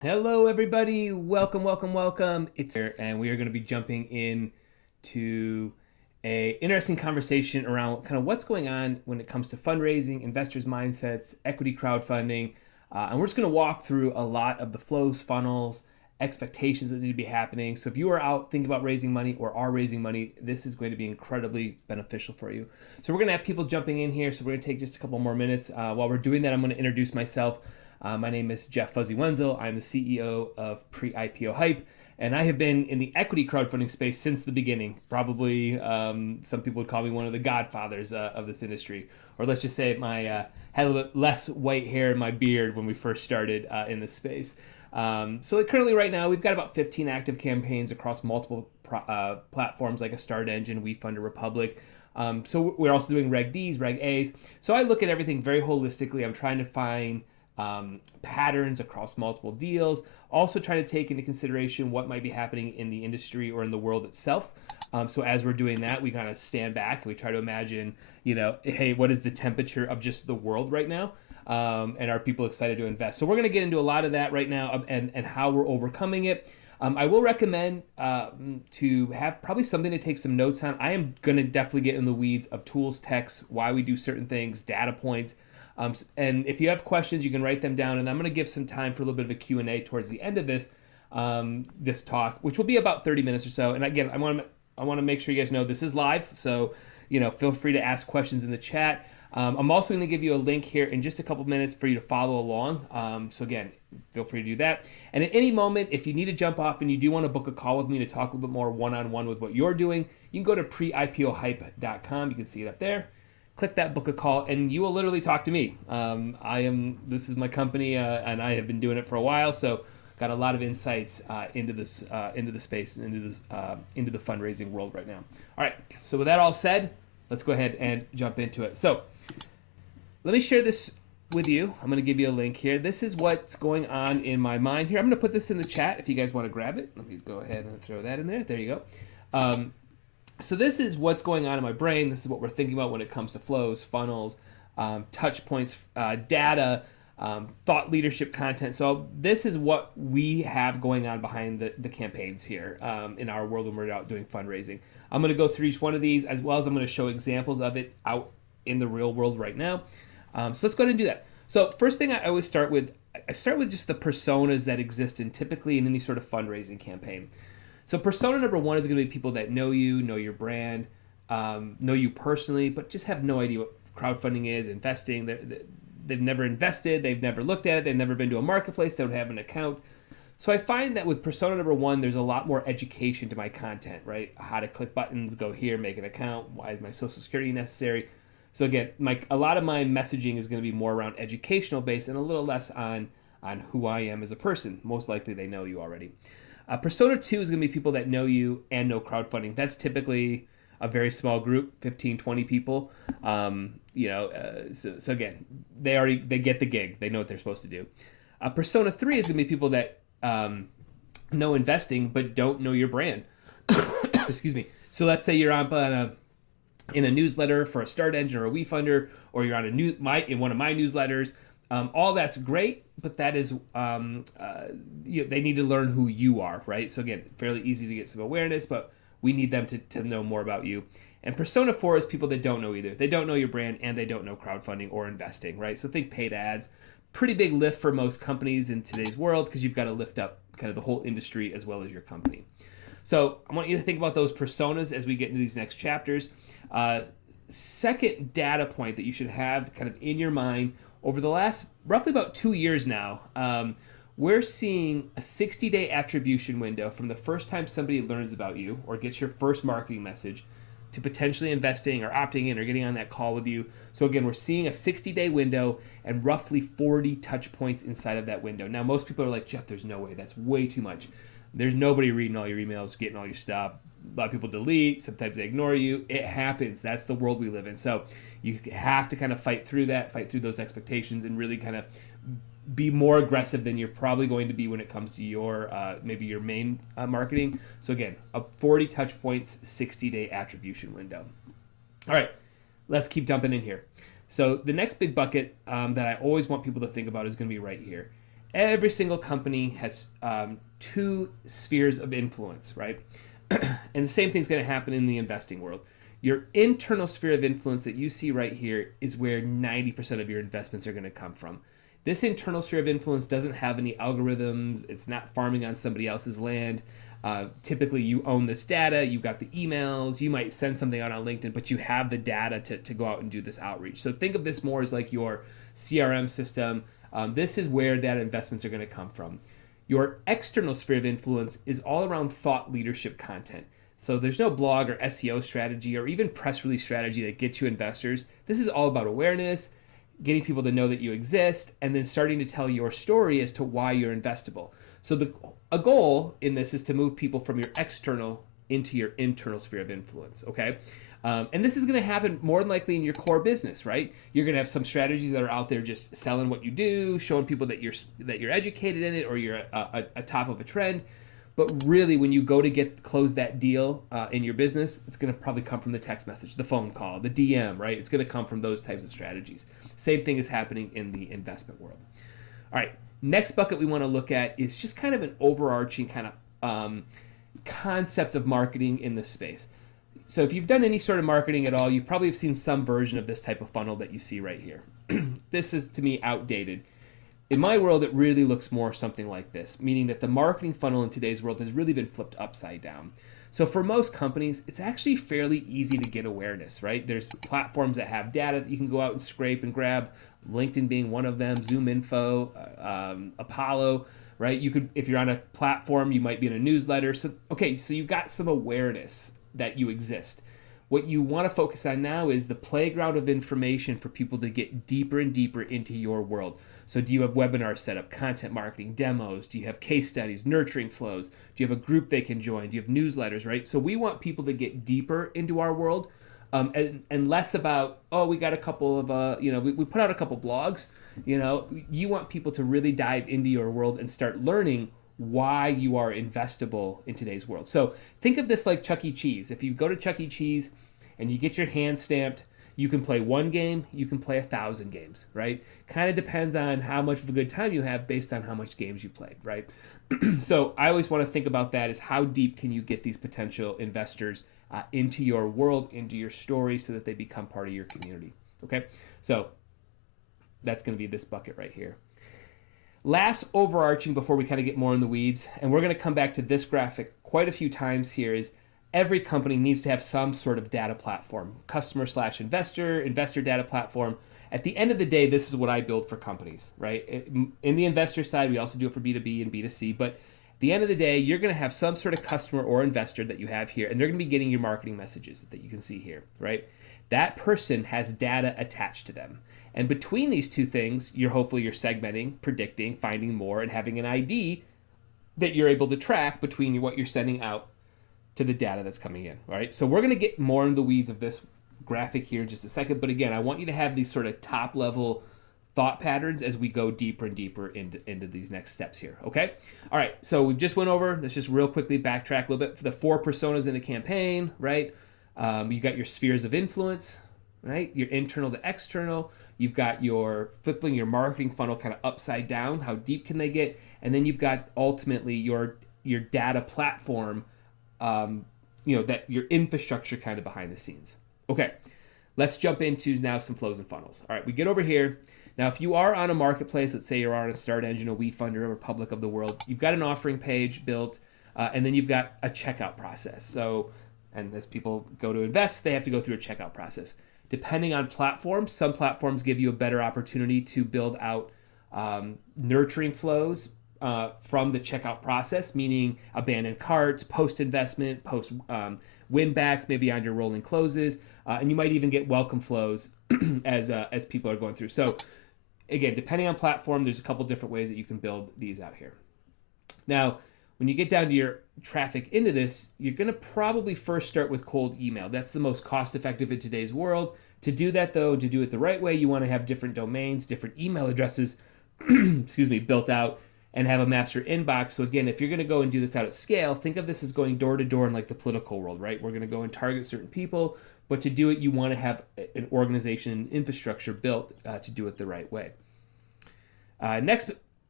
Hello, everybody. Welcome, welcome, welcome. It's here, and we are going to be jumping in to a interesting conversation around kind of what's going on when it comes to fundraising, investors' mindsets, equity crowdfunding, and we're just going to walk through a lot of the flows, funnels, expectations that need to be happening. So if you are out thinking about raising money or are raising money, this is going to be incredibly beneficial for you. So we're going to have people jumping in here. So we're going to take just a couple more minutes. While we're doing that, I'm going to introduce myself. My name is Jeff Fuzzy Wenzel. I'm the CEO of Pre-IPO Hype, and I have been in the equity crowdfunding space since the beginning. Probably some people would call me one of the godfathers of this industry, or let's just say I had a little bit less white hair in my beard when we first started in this space. So currently right now we've got about 15 active campaigns across multiple platforms like a Start Engine, WeFund, Republic. So we're also doing Reg Ds, Reg As. So I look at everything very holistically. I'm trying to find patterns across multiple deals. Also trying to take into consideration what might be happening in the industry or in the world itself. So as we're doing that, we kind of stand back and we try to imagine, hey, what is the temperature of just the world right now? And are people excited to invest? So we're going to get into a lot of that right now and how we're overcoming it. I will recommend to have probably something to take some notes on. I am going to definitely get in the weeds of tools, techs, why we do certain things, data points. And if you have questions, you can write them down. And I'm going to give some time for a little bit of a Q&A towards the end of this talk, which will be about 30 minutes or so. And again, I want to make sure you guys know this is live. So, feel free to ask questions in the chat. I'm also going to give you a link here in just a couple minutes for you to follow along. So again, feel free to do that. And at any moment, if you need to jump off and you do want to book a call with me to talk a little bit more one-on-one with what you're doing, you can go to pre-ipohype.com. You can see it up there. Click that book a call and you will literally talk to me. This is my company and I have been doing it for a while. So got a lot of insights into the space and into the fundraising world right now. All right. So with that all said, let's go ahead and jump into it. So let me share this with you. I'm going to give you a link here. This is what's going on in my mind here. I'm going to put this in the chat if you guys want to grab it. Let me go ahead and throw that in there. There you go. So this is what's going on in my brain. This is what we're thinking about when it comes to flows, funnels, touch points, data, thought leadership content. So this is what we have going on behind the campaigns here in our world when we're out doing fundraising. I'm going to go through each one of these as well as I'm going to show examples of it out in the real world right now. So let's go ahead and do that. So first thing I always start with, just the personas that exist typically in any sort of fundraising campaign. So persona number one is going to be people that know you, know your brand, know you personally, but just have no idea what crowdfunding is, investing. They've never invested, they've never looked at it, they've never been to a marketplace, they don't have an account. So I find that with persona number one, there's a lot more education to my content, right? How to click buttons, go here, make an account, why is my social security necessary? So again, a lot of my messaging is going to be more around educational based and a little less on who I am as a person. Most likely they know you already. Persona 2 is going to be people that know you and know crowdfunding. That's typically a very small group, 15, 20 people. So again, they get the gig. They know what they're supposed to do. Persona 3 is going to be people that know investing but don't know your brand. Excuse me. So let's say you're in a newsletter for a Start Engine or a WeFunder, or you're on in one of my newsletters. All that's great, but that is they need to learn who you are, right? So again, fairly easy to get some awareness, but we need them to know more about you. And persona 4 is people that don't know either. They don't know your brand and they don't know crowdfunding or investing, right? So think paid ads. Pretty big lift for most companies in today's world because you've got to lift up kind of the whole industry as well as your company. So I want you to think about those personas as we get into these next chapters. Second data point that you should have kind of in your mind over the last roughly about 2 years now, we're seeing a 60-day attribution window from the first time somebody learns about you or gets your first marketing message to potentially investing or opting in or getting on that call with you. So again, we're seeing a 60-day window and roughly 40 touch points inside of that window. Now, most people are like, Jeff, there's no way. That's way too much. There's nobody reading all your emails, getting all your stuff. A lot of people delete. Sometimes they ignore you. It happens. That's the world we live in. So you have to kind of fight through those expectations, and really kind of be more aggressive than you're probably going to be when it comes to your maybe your main marketing. So again, a 40 touch points, 60-day attribution window. All right, let's keep dumping in here. So the next big bucket that I always want people to think about is going to be right here. every single company has two spheres of influence, right? And the same thing's going to happen in the investing world. Your internal sphere of influence that you see right here is where 90% of your investments are going to come from. This internal sphere of influence doesn't have any algorithms. It's not farming on somebody else's land. Typically, you own this data. You got the emails. You might send something out on LinkedIn, but you have the data to go out and do this outreach. So think of this more as like your CRM system. This is where that investments are going to come from. Your external sphere of influence is all around thought leadership content. So there's no blog or SEO strategy or even press release strategy that gets you investors. This is all about awareness, getting people to know that you exist, and then starting to tell your story as to why you're investable. So a goal in this is to move people from your external into your internal sphere of influence, okay? And this is going to happen more than likely in your core business, right? You're going to have some strategies that are out there just selling what you do, showing people that you're educated in it, or you're a top of a trend. But really, when you go to close that deal in your business, it's going to probably come from the text message, the phone call, the DM, right? It's going to come from those types of strategies. Same thing is happening in the investment world. All right, next bucket we want to look at is just kind of an overarching kind of concept of marketing in this space. So if you've done any sort of marketing at all, you've probably seen some version of this type of funnel that you see right here. This is, to me, outdated. In my world, it really looks more something like this, meaning that the marketing funnel in today's world has really been flipped upside down. So for most companies, it's actually fairly easy to get awareness, right? There's platforms that have data that you can go out and scrape and grab, LinkedIn being one of them, ZoomInfo, Apollo, right? You could, if you're on a platform, you might be in a newsletter. So you've got some awareness that you exist. What you want to focus on now is the playground of information for people to get deeper and deeper into your world. So do you have webinars set up, content marketing, demos? Do you have case studies, nurturing flows? Do you have a group they can join? Do you have newsletters, right? So we want people to get deeper into our world and less about, we got a couple of, we put out a couple blogs. You want people to really dive into your world and start learning why you are investable in today's world. So think of this like Chuck E. Cheese. If you go to Chuck E. Cheese and you get your hand stamped, you can play one game, you can play 1,000 games, right? Kind of depends on how much of a good time you have based on how much games you played, right? So I always want to think about that as how deep can you get these potential investors into your world, into your story, so that they become part of your community, okay? So that's going to be this bucket right here. Last overarching before we kind of get more in the weeds, and we're going to come back to this graphic quite a few times here, is every company needs to have some sort of data platform, customer/investor, investor data platform. At the end of the day, this is what I build for companies, right? In the investor side, we also do it for B2B and B2C, but at the end of the day, you're going to have some sort of customer or investor that you have here, and they're going to be getting your marketing messages that you can see here, right? That person has data attached to them. And between these two things, you're segmenting, predicting, finding more, and having an ID that you're able to track between what you're sending out to the data that's coming in, right? So we're going to get more in the weeds of this graphic here in just a second. But again, I want you to have these sort of top level thought patterns as we go deeper and deeper into these next steps here, okay? All right, so we just went over, let's just real quickly backtrack a little bit for the 4 personas in a campaign, right? You got your spheres of influence, right? Your internal to external. You've got your flipping your marketing funnel kind of upside down. How deep can they get? And then you've got ultimately your data platform, that your infrastructure kind of behind the scenes. Okay, let's jump into now some flows and funnels. All right, we get over here. Now, if you are on a marketplace, let's say you're on a Start Engine, a WeFunder, or Republic of the world, you've got an offering page built, and then you've got a checkout process. So, and as people go to invest, they have to go through a checkout process. Depending on platforms, some platforms give you a better opportunity to build out nurturing flows from the checkout process, meaning abandoned carts, post-investment, post-win-backs, maybe on your rolling closes, and you might even get welcome flows as people are going through. So again, depending on platform, there's a couple different ways that you can build these out here. Now, when you get down to your traffic into this, you're going to probably first start with cold email. That's the most cost-effective in today's world. To do that, though, to do it the right way, you want to have different domains, different email addresses, built out, and have a master inbox. So again, if you're going to go and do this out at scale, think of this as going door to door in like the political world, right? We're going to go and target certain people, but to do it, you want to have an organization and infrastructure built to do it the right way. Next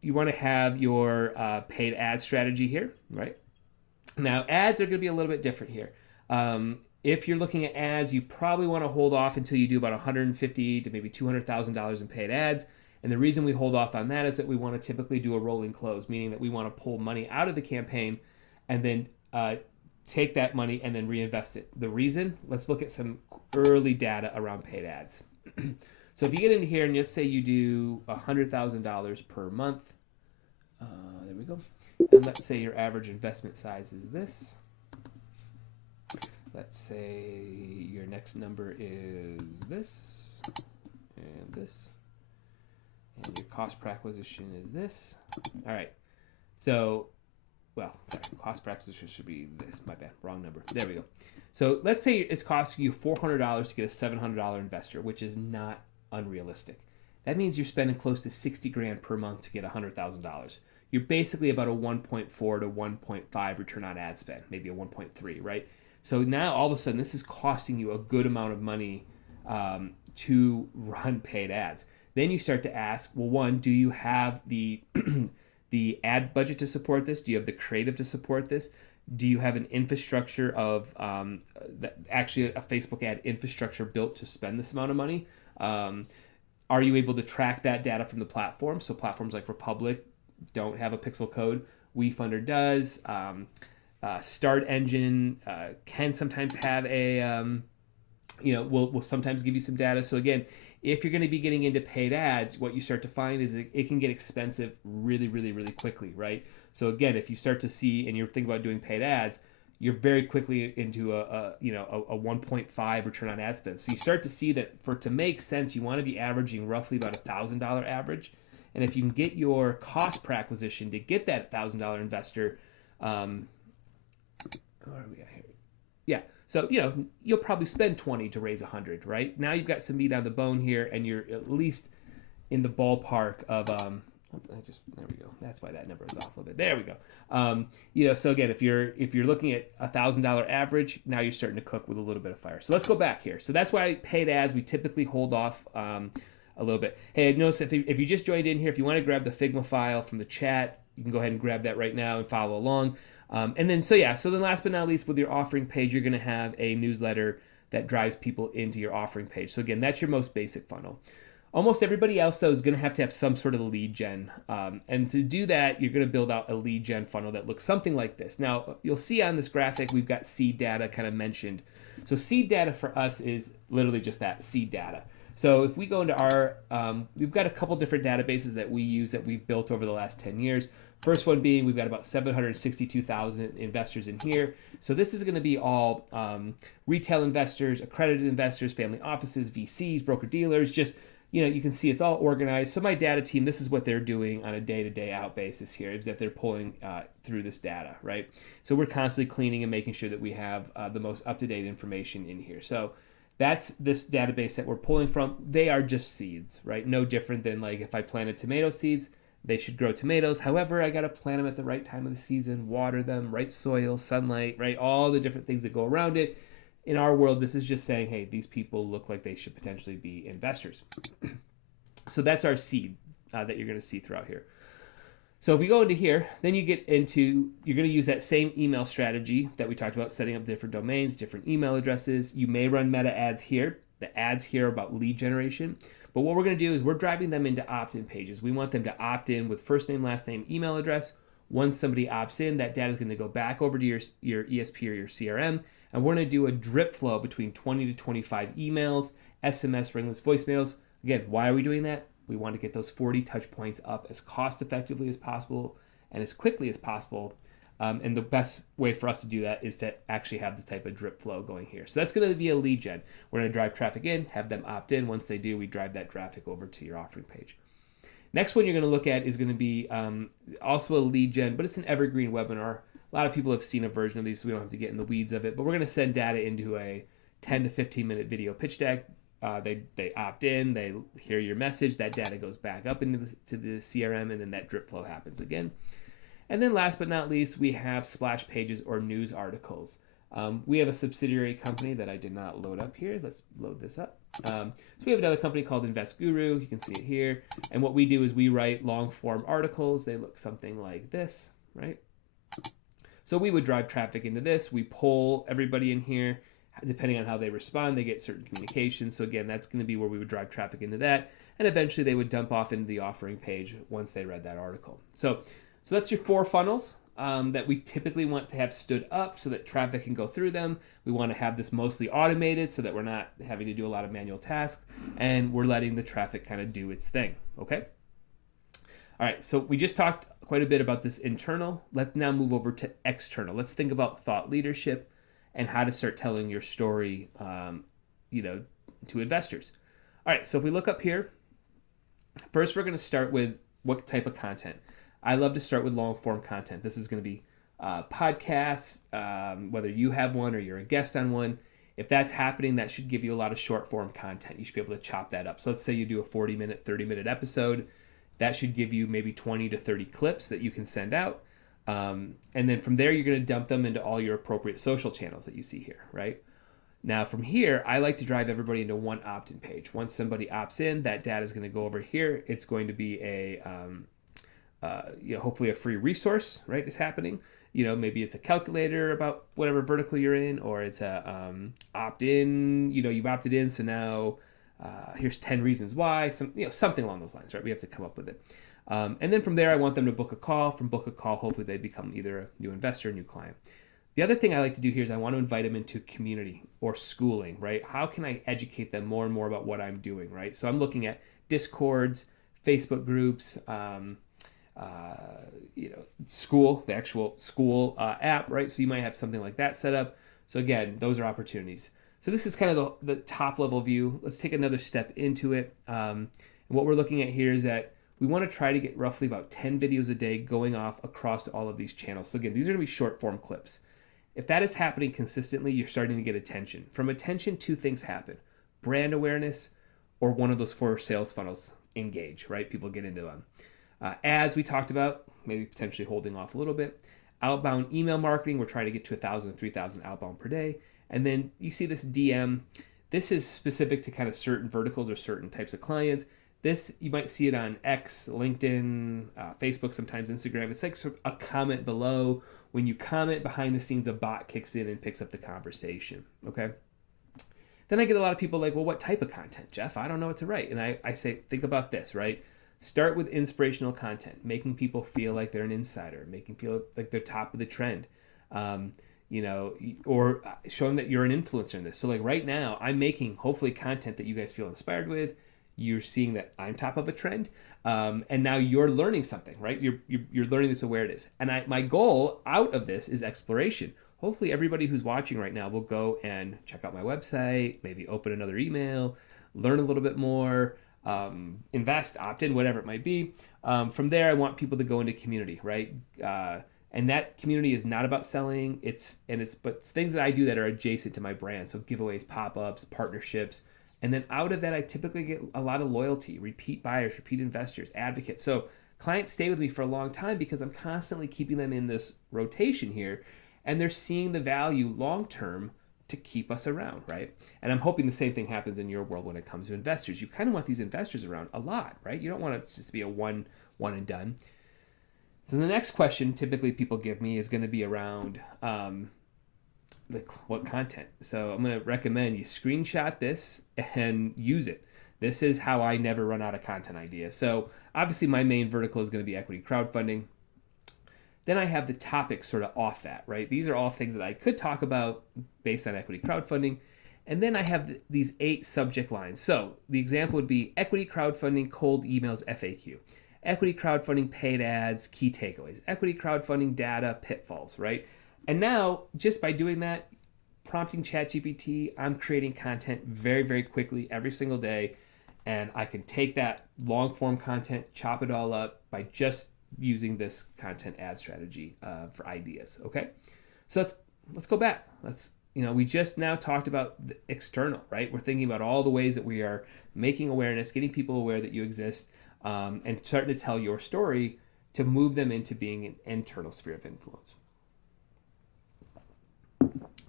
you want to have your paid ad strategy here, right? Now, ads are going to be a little bit different here. If you're looking at ads, you probably want to hold off until you do about $150,000 to maybe $200,000 in paid ads. And the reason we hold off on that is that we want to typically do a rolling close, meaning that we want to pull money out of the campaign and then take that money and then reinvest it. The reason, let's look at some early data around paid ads. So if you get into here and let's say you do $100,000 per month, there we go. And let's say your average investment size is this. Let's say your next number is this and this. And your cost per acquisition is this. All right. So, well, sorry, cost per acquisition should be this. My bad, wrong number. There we go. So let's say it's costing you $400 to get a $700 investor, which is not unrealistic. That means you're spending close to 60 grand per month to get $100,000. You're basically about a 1.4 to 1.5 return on ad spend, maybe a 1.3, right? So now all of a sudden this is costing you a good amount of money to run paid ads. Then you start to ask, well, one, do you have the the ad budget to support this? Do you have the creative to support this? Do you have an infrastructure of actually a Facebook ad infrastructure built to spend this amount of money? Are you able to track that data from the platform? So platforms like Republic don't have a pixel code. WeFunder does. Start Engine can sometimes have a, will sometimes give you some data. So again, if you're going to be getting into paid ads, what you start to find is it can get expensive really, really, really quickly, right? So again, if you start to see and you're thinking about doing paid ads, you're very quickly into a 1.5 return on ad spend. So you start to see that for it to make sense, you want to be averaging roughly about $1,000 average. And if you can get your cost per acquisition to get that $1,000 investor, what are we at here? Yeah. So, you'll probably spend 20 to raise 100, right? Now you've got some meat on the bone here, and you're at least in the ballpark of, there we go. That's why that number is off a little bit. There we go. So again, if you're looking at $1,000 average, now you're starting to cook with a little bit of fire. So let's go back here. So that's why paid ads, we typically hold off a little bit. Hey, notice if you just joined in here, if you want to grab the Figma file from the chat, you can go ahead and grab that right now and follow along. And then, so then last but not least, with your offering page, you're going to have a newsletter that drives people into your offering page. So again, that's your most basic funnel. Almost everybody else, though, is going to have some sort of lead gen. And to do that, you're going to build out a lead gen funnel that looks something like this. Now, you'll see on this graphic, we've got seed data kind of mentioned. So seed data for us is literally just that, seed data. So if we go into our, we've got a couple different databases that we use that we've built over the last 10 years. First one being, we've got about 762,000 investors in here. So this is going to be all retail investors, accredited investors, family offices, VCs, broker-dealers, just, you can see it's all organized. So my data team, this is what they're doing on a day-to-day out basis here, is that they're pulling through this data, right? So we're constantly cleaning and making sure that we have the most up-to-date information in here. So that's this database that we're pulling from. They are just seeds, right? No different than like if I planted tomato seeds, they should grow tomatoes. However, I got to plant them at the right time of the season, water them, right soil, sunlight, right? All the different things that go around it. In our world, this is just saying, hey, these people look like they should potentially be investors. So that's our seed that you're going to see throughout here. So if we go into here, then you're going to use that same email strategy that we talked about, setting up different domains, different email addresses. You may run meta ads here. The ads here are about lead generation. But what we're going to do is we're driving them into opt-in pages. We want them to opt in with first name, last name, email address. Once somebody opts in, that data is going to go back over to your ESP or your CRM. And we're going to do a drip flow between 20 to 25 emails, SMS, ringless voicemails. Again, why are we doing that? We want to get those 40 touch points up as cost effectively as possible and as quickly as possible. And the best way for us to do that is to actually have this type of drip flow going here. So that's going to be a lead gen. We're going to drive traffic in, have them opt in. Once they do, we drive that traffic over to your offering page. Next one you're going to look at is going to be also a lead gen, but it's an evergreen webinar. A lot of people have seen a version of these, so we don't have to get in the weeds of it. But we're going to send data into a 10 to 15 minute video pitch deck. They opt in, they hear your message, that data goes back up into the CRM, and then that drip flow happens again. And then last but not least, we have splash pages or news articles. We have a subsidiary company that I did not load up here. Let's load this up. So we have another company called Invest Guru. You can see it here. And what we do is we write long form articles. They look something like this, right? So we would drive traffic into this. We poll everybody in here. Depending on how they respond, they get certain communications. So again, that's going to be where we would drive traffic into that. And eventually they would dump off into the offering page once they read that article. So that's your 4 funnels that we typically want to have stood up so that traffic can go through them. We want to have this mostly automated so that we're not having to do a lot of manual tasks, and we're letting the traffic kind of do its thing, okay? All right, so we just talked quite a bit about this internal. Let's now move over to external. Let's think about thought leadership and how to start telling your story, to investors. All right, so if we look up here, first we're going to start with what type of content. I love to start with long form content. This is going to be podcasts, whether you have one or you're a guest on one. If that's happening, that should give you a lot of short form content. You should be able to chop that up. So let's say you do a 40-minute, 30-minute episode. That should give you maybe 20 to 30 clips that you can send out. And then from there, you're going to dump them into all your appropriate social channels that you see here, right? Now from here, I like to drive everybody into one opt-in page. Once somebody opts in, that data is going to go over here. It's going to be hopefully a free resource, right, is happening. Maybe it's a calculator about whatever vertical you're in, or it's a opt-in, you've opted in, so now here's 10 reasons why, something along those lines, right? We have to come up with it. And then from there, I want them to book a call. From book a call, hopefully they become either a new investor or a new client. The other thing I like to do here is I want to invite them into community or schooling, right? How can I educate them more and more about what I'm doing, right? So I'm looking at Discords, Facebook groups, school, the actual school app, right? So you might have something like that set up. So again, those are opportunities. So this is kind of the top level view. Let's take another step into it. And what we're looking at here is that we want to try to get roughly about 10 videos a day going off across all of these channels. So again, these are going to be short form clips. If that is happening consistently, you're starting to get attention. From attention, 2 things happen: brand awareness, or one of those 4 sales funnels engage, right? People get into them. Ads we talked about, maybe potentially holding off a little bit. Outbound email marketing, we're trying to get to 1,000, 3,000 outbound per day. And then you see this DM. This is specific to kind of certain verticals or certain types of clients. This, you might see it on X, LinkedIn, Facebook, sometimes Instagram. It's like sort of a comment below. When you comment behind the scenes, a bot kicks in and picks up the conversation, okay? Then I get a lot of people like, well, what type of content, Jeff? I don't know what to write. And I say, think about this, right? Start with inspirational content, making people feel like they're an insider, making feel like they're top of the trend, or show them that you're an influencer in this. So like right now, I'm making hopefully content that you guys feel inspired with. You're seeing that I'm top of a trend, and now you're learning something, right? You're learning this awareness. And my goal out of this is exploration. Hopefully everybody who's watching right now will go and check out my website, maybe open another email, learn a little bit more, invest, opt in, whatever it might be. From there, I want people to go into community, right? And that community is not about selling. It's things that I do that are adjacent to my brand. So giveaways, pop-ups, partnerships. And then out of that, I typically get a lot of loyalty, repeat buyers, repeat investors, advocates. So clients stay with me for a long time because I'm constantly keeping them in this rotation here, and they're seeing the value long-term to keep us around, right? And I'm hoping the same thing happens in your world when it comes to investors. You kind of want these investors around a lot, right? You don't want it to just be a one and done. So the next question typically people give me is going to be around like what content. So I'm going to recommend you screenshot this and use it. This is how I never run out of content ideas. So obviously my main vertical is going to be equity crowdfunding. Then I have the topics sort of off that, right? These are all things that I could talk about based on equity crowdfunding. And then I have these 8 subject lines. So the example would be equity crowdfunding, cold emails, FAQ. Equity crowdfunding, paid ads, key takeaways. Equity crowdfunding, data, pitfalls, right? And now, just by doing that, prompting ChatGPT, I'm creating content very, very quickly every single day. And I can take that long form content, chop it all up by just using this content ad strategy for ideas, okay? So let's go back. We just now talked about the external, right? We're thinking about all the ways that we are making awareness, getting people aware that you exist, and starting to tell your story to move them into being an internal sphere of influence.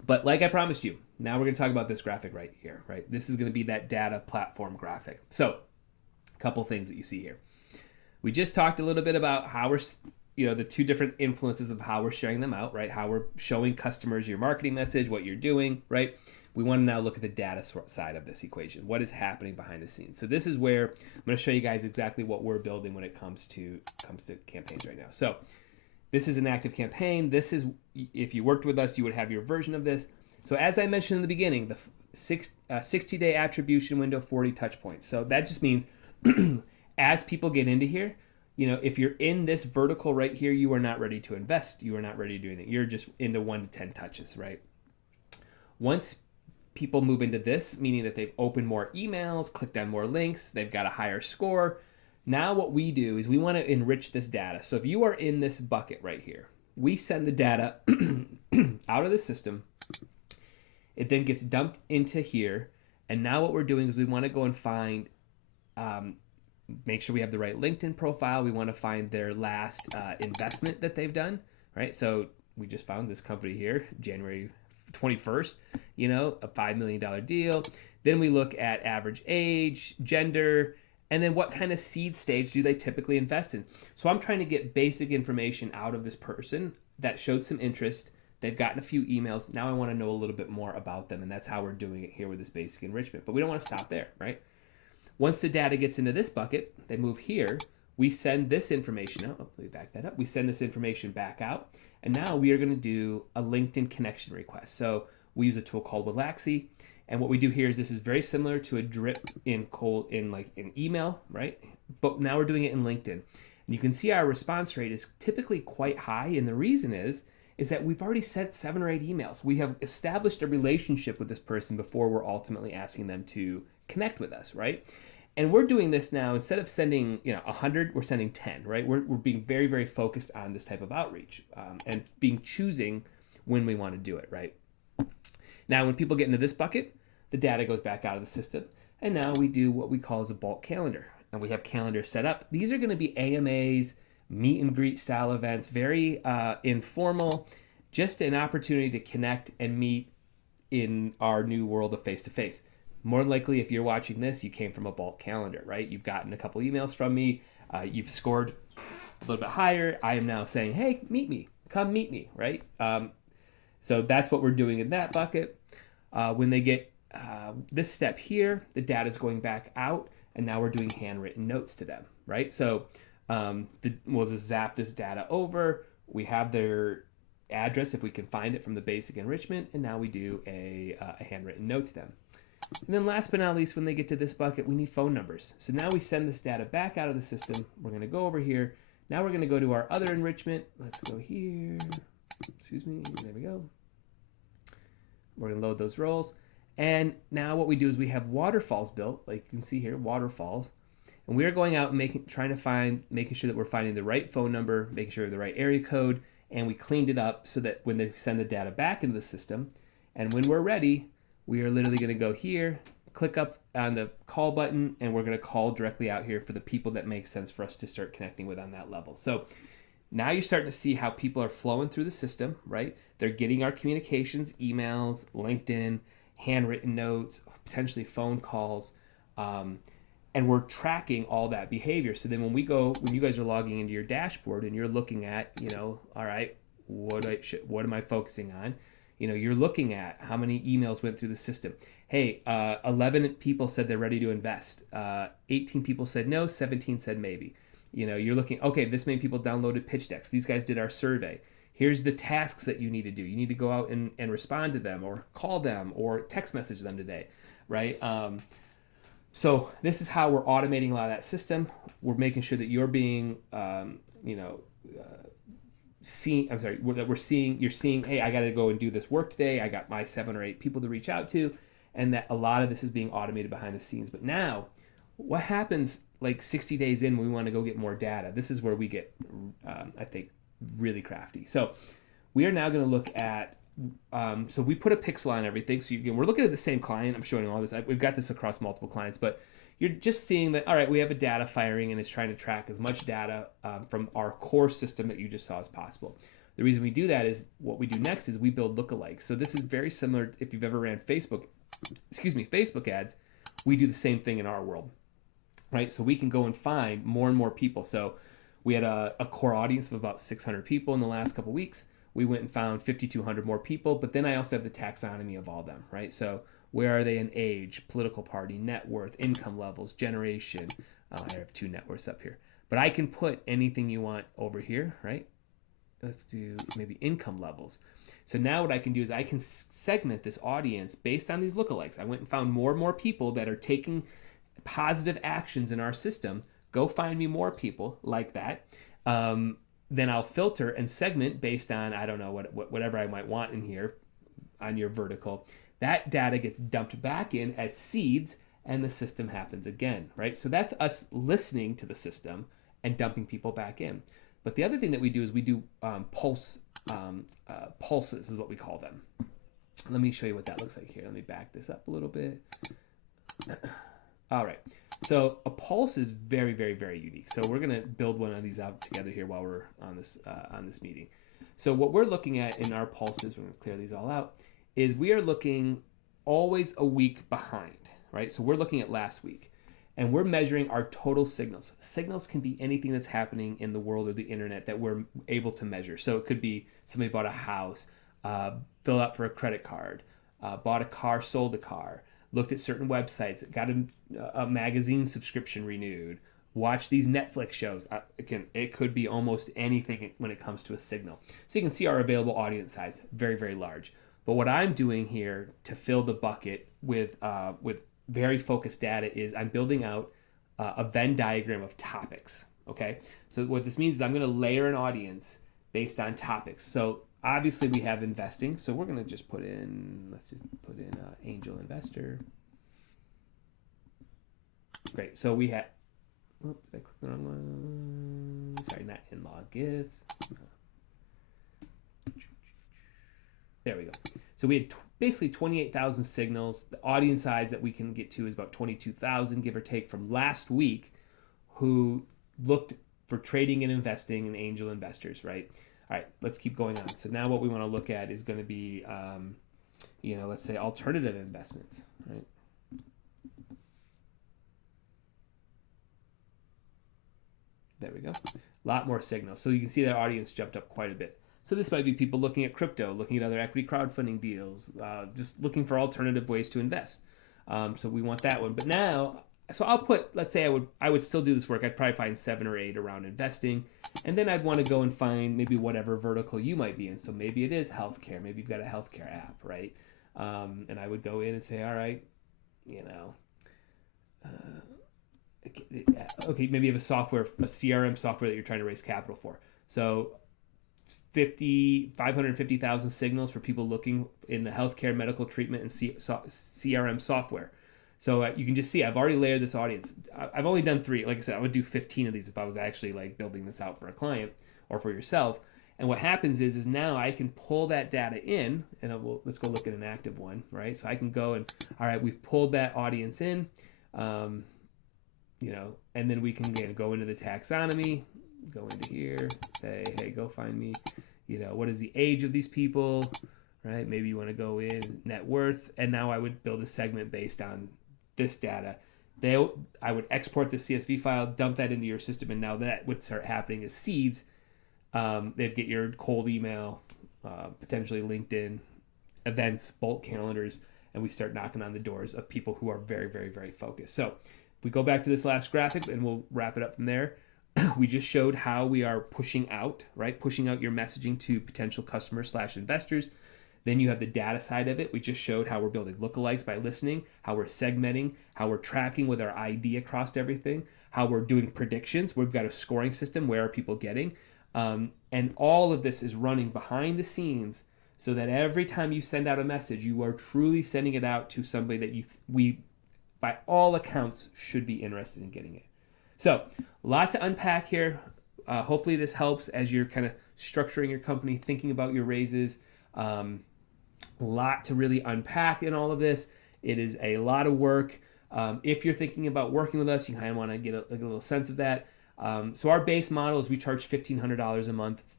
But like I promised you, now we're going to talk about this graphic right here, right? This is going to be that data platform graphic. So a couple things that you see here. We just talked a little bit about how we're, the two different influences of how we're sharing them out, right? How we're showing customers your marketing message, what you're doing, right? We want to now look at the data side of this equation. What is happening behind the scenes? So this is where I'm going to show you guys exactly what we're building when it comes to campaigns right now. So this is an active campaign. This is, if you worked with us, you would have your version of this. So as I mentioned in the beginning, the 60-day attribution window, 40 touch points. So that just means as people get into here, if you're in this vertical right here, you are not ready to invest. You are not ready to do anything. You're just into 1 to 10 touches, right? Once people move into this, meaning that they've opened more emails, clicked on more links, they've got a higher score. Now what we do is we want to enrich this data. So if you are in this bucket right here, we send the data out of the system. It then gets dumped into here. And now what we're doing is we want to go and find, make sure we have the right LinkedIn profile. We want to find their last investment that they've done, right? So we just found this company here, January 21st, a $5 million deal. Then we look at average age, gender, and then what kind of seed stage do they typically invest in? So I'm trying to get basic information out of this person that showed some interest. They've gotten a few emails. Now I want to know a little bit more about them, and that's how we're doing it here with this basic enrichment. But we don't want to stop there, right? Once the data gets into this bucket, they move here. We send this information out. Let me back that up. We send this information back out. And now we are going to do a LinkedIn connection request. So we use a tool called Relaxy. And what we do here is this is very similar to a drip in email, right? But now we're doing it in LinkedIn. And you can see our response rate is typically quite high. And the reason is that we've already sent 7 or 8 emails. We have established a relationship with this person before we're ultimately asking them to connect with us, right? And we're doing this now, instead of sending 100, we're sending 10, right? We're being very, very focused on this type of outreach and choosing when we want to do it, right? Now, when people get into this bucket, the data goes back out of the system. And now we do what we call as a bulk calendar. And we have calendars set up. These are going to be AMAs, meet and greet style events, very informal, just an opportunity to connect and meet in our new world of face-to-face. More than likely, if you're watching this, you came from a bulk calendar, right? You've gotten a couple emails from me. You've scored a little bit higher. I am now saying, hey, meet me. Come meet me, right? So that's what we're doing in that bucket. When they get this step here, the data is going back out, and now we're doing handwritten notes to them, right? So we'll just zap this data over. We have their address if we can find it from the basic enrichment, and now we do a handwritten note to them. And then last but not least, when they get to this bucket, we need phone numbers. So now we send this data back out of the system. We're going to go over here. Now we're going to go to our other enrichment. Let's go here. Excuse me. There we go. We're going to load those roles. And now what we do is we have waterfalls built, like you can see here, waterfalls. And we are going out and making sure that we're finding the right phone number, making sure we have the right area code, and we cleaned it up so that when they send the data back into the system, and when we're ready, we are literally going to go here, click up on the call button, and we're going to call directly out here for the people that make sense for us to start connecting with on that level. So now you're starting to see how people are flowing through the system, right? They're getting our communications, emails, LinkedIn, handwritten notes, potentially phone calls, and we're tracking all that behavior. So then when you guys are logging into your dashboard and you're looking at, all right, what am I focusing on? You're looking at how many emails went through the system. Hey, 11 people said they're ready to invest. 18 people said no, 17 said maybe. You're looking, okay, this many people downloaded pitch decks. These guys did our survey. Here's the tasks that you need to do. You need to go out and respond to them or call them or text message them today, right? So this is how we're automating a lot of that system. We're making sure that you're being, you're seeing, hey, I got to go and do this work today. I got my 7 or 8 people to reach out to, and that a lot of this is being automated behind the scenes. But now, what happens like 60 days in when we want to go get more data? This is where we get, I think, really crafty. So we are now going to look at, so we put a pixel on everything. So again, we're looking at the same client. I'm showing all this. We've got this across multiple clients, but you're just seeing that, all right, we have a data firing and it's trying to track as much data from our core system that you just saw as possible. The reason we do that is what we do next is we build lookalikes. So this is very similar if you've ever ran Facebook ads. We do the same thing in our world, right? So we can go and find more and more people. So we had a core audience of about 600 people in the last couple of weeks. We went and found 5,200 more people, but then I also have the taxonomy of all of them, right? So where are they in age, political party, net worth, income levels, generation. I have 2 net worths up here. But I can put anything you want over here, right? Let's do maybe income levels. So now what I can do is I can segment this audience based on these lookalikes. I went and found more and more people that are taking positive actions in our system. Go find me more people like that. Then I'll filter and segment based on, I don't know, whatever I might want in here on your vertical. That data gets dumped back in as seeds, and the system happens again, right? So that's us listening to the system and dumping people back in. But the other thing that we do is we do pulses is what we call them. Let me show you what that looks like here. Let me back this up a little bit. All right. So a pulse is very, very, very unique. So we're going to build one of these out together here while we're on this meeting. So what we're looking at in our pulses, we're going to clear these all out, is we are looking always a week behind, right? So we're looking at last week, and we're measuring our total signals. Signals can be anything that's happening in the world or the internet that we're able to measure. So it could be somebody bought a house, filled out for a credit card, bought a car, sold a car, looked at certain websites, got a magazine subscription renewed, watched these Netflix shows. It could be almost anything when it comes to a signal. So you can see our available audience size, very, very large. But what I'm doing here to fill the bucket with very focused data is I'm building out a Venn diagram of topics, okay? So what this means is I'm going to layer an audience based on topics. So obviously we have investing, so we're going to just let's just put in angel investor. Great, so we have, did I click the wrong one? Sorry, not in-law gifts. There we go. So we had basically 28,000 signals. The audience size that we can get to is about 22,000, give or take, from last week, who looked for trading and investing in angel investors, right? All right, let's keep going on. So now what we want to look at is going to be, let's say alternative investments, right? There we go. A lot more signals. So you can see that audience jumped up quite a bit. So this might be people looking at crypto, looking at other equity crowdfunding deals, just looking for alternative ways to invest. So we want that one. But now, so I'll put, let's say I would still do this work. I'd probably find 7 or 8 around investing. And then I'd want to go and find maybe whatever vertical you might be in. So maybe it is healthcare. Maybe you've got a healthcare app, right? And I would go in and say, all right, okay, maybe you have a CRM software that you're trying to raise capital for. So 550,000 signals for people looking in the healthcare, medical treatment, and CRM software. So you can just see I've already layered this audience. I've only done 3. Like I said, I would do 15 of these if I was actually like building this out for a client or for yourself. And what happens is now I can pull that data in, and let's go look at an active one, right? So I can go and, all right, we've pulled that audience in, and then we can go into the taxonomy, go into here, say, hey, go find me, what is the age of these people, right? Maybe you want to go in net worth, and now I would build a segment based on this data. I would export the CSV file, dump that into your system, and now that would start happening as seeds. They'd get your cold email, potentially LinkedIn, events, bulk calendars, and we start knocking on the doors of people who are very, very, very focused. So if we go back to this last graphic, and we'll wrap it up from there. We just showed how we are pushing out, right? Pushing out your messaging to potential customers/investors. Then you have the data side of it. We just showed how we're building lookalikes by listening, how we're segmenting, how we're tracking with our ID across everything, how we're doing predictions. We've got a scoring system. Where are people getting? And all of this is running behind the scenes so that every time you send out a message, you are truly sending it out to somebody that we, by all accounts, should be interested in getting it. So a lot to unpack here. Hopefully this helps as you're kind of structuring your company, thinking about your raises. A lot to really unpack in all of this. It is a lot of work. If you're thinking about working with us, you kind of want to get a little sense of that. So our base model is we charge $1,500 a month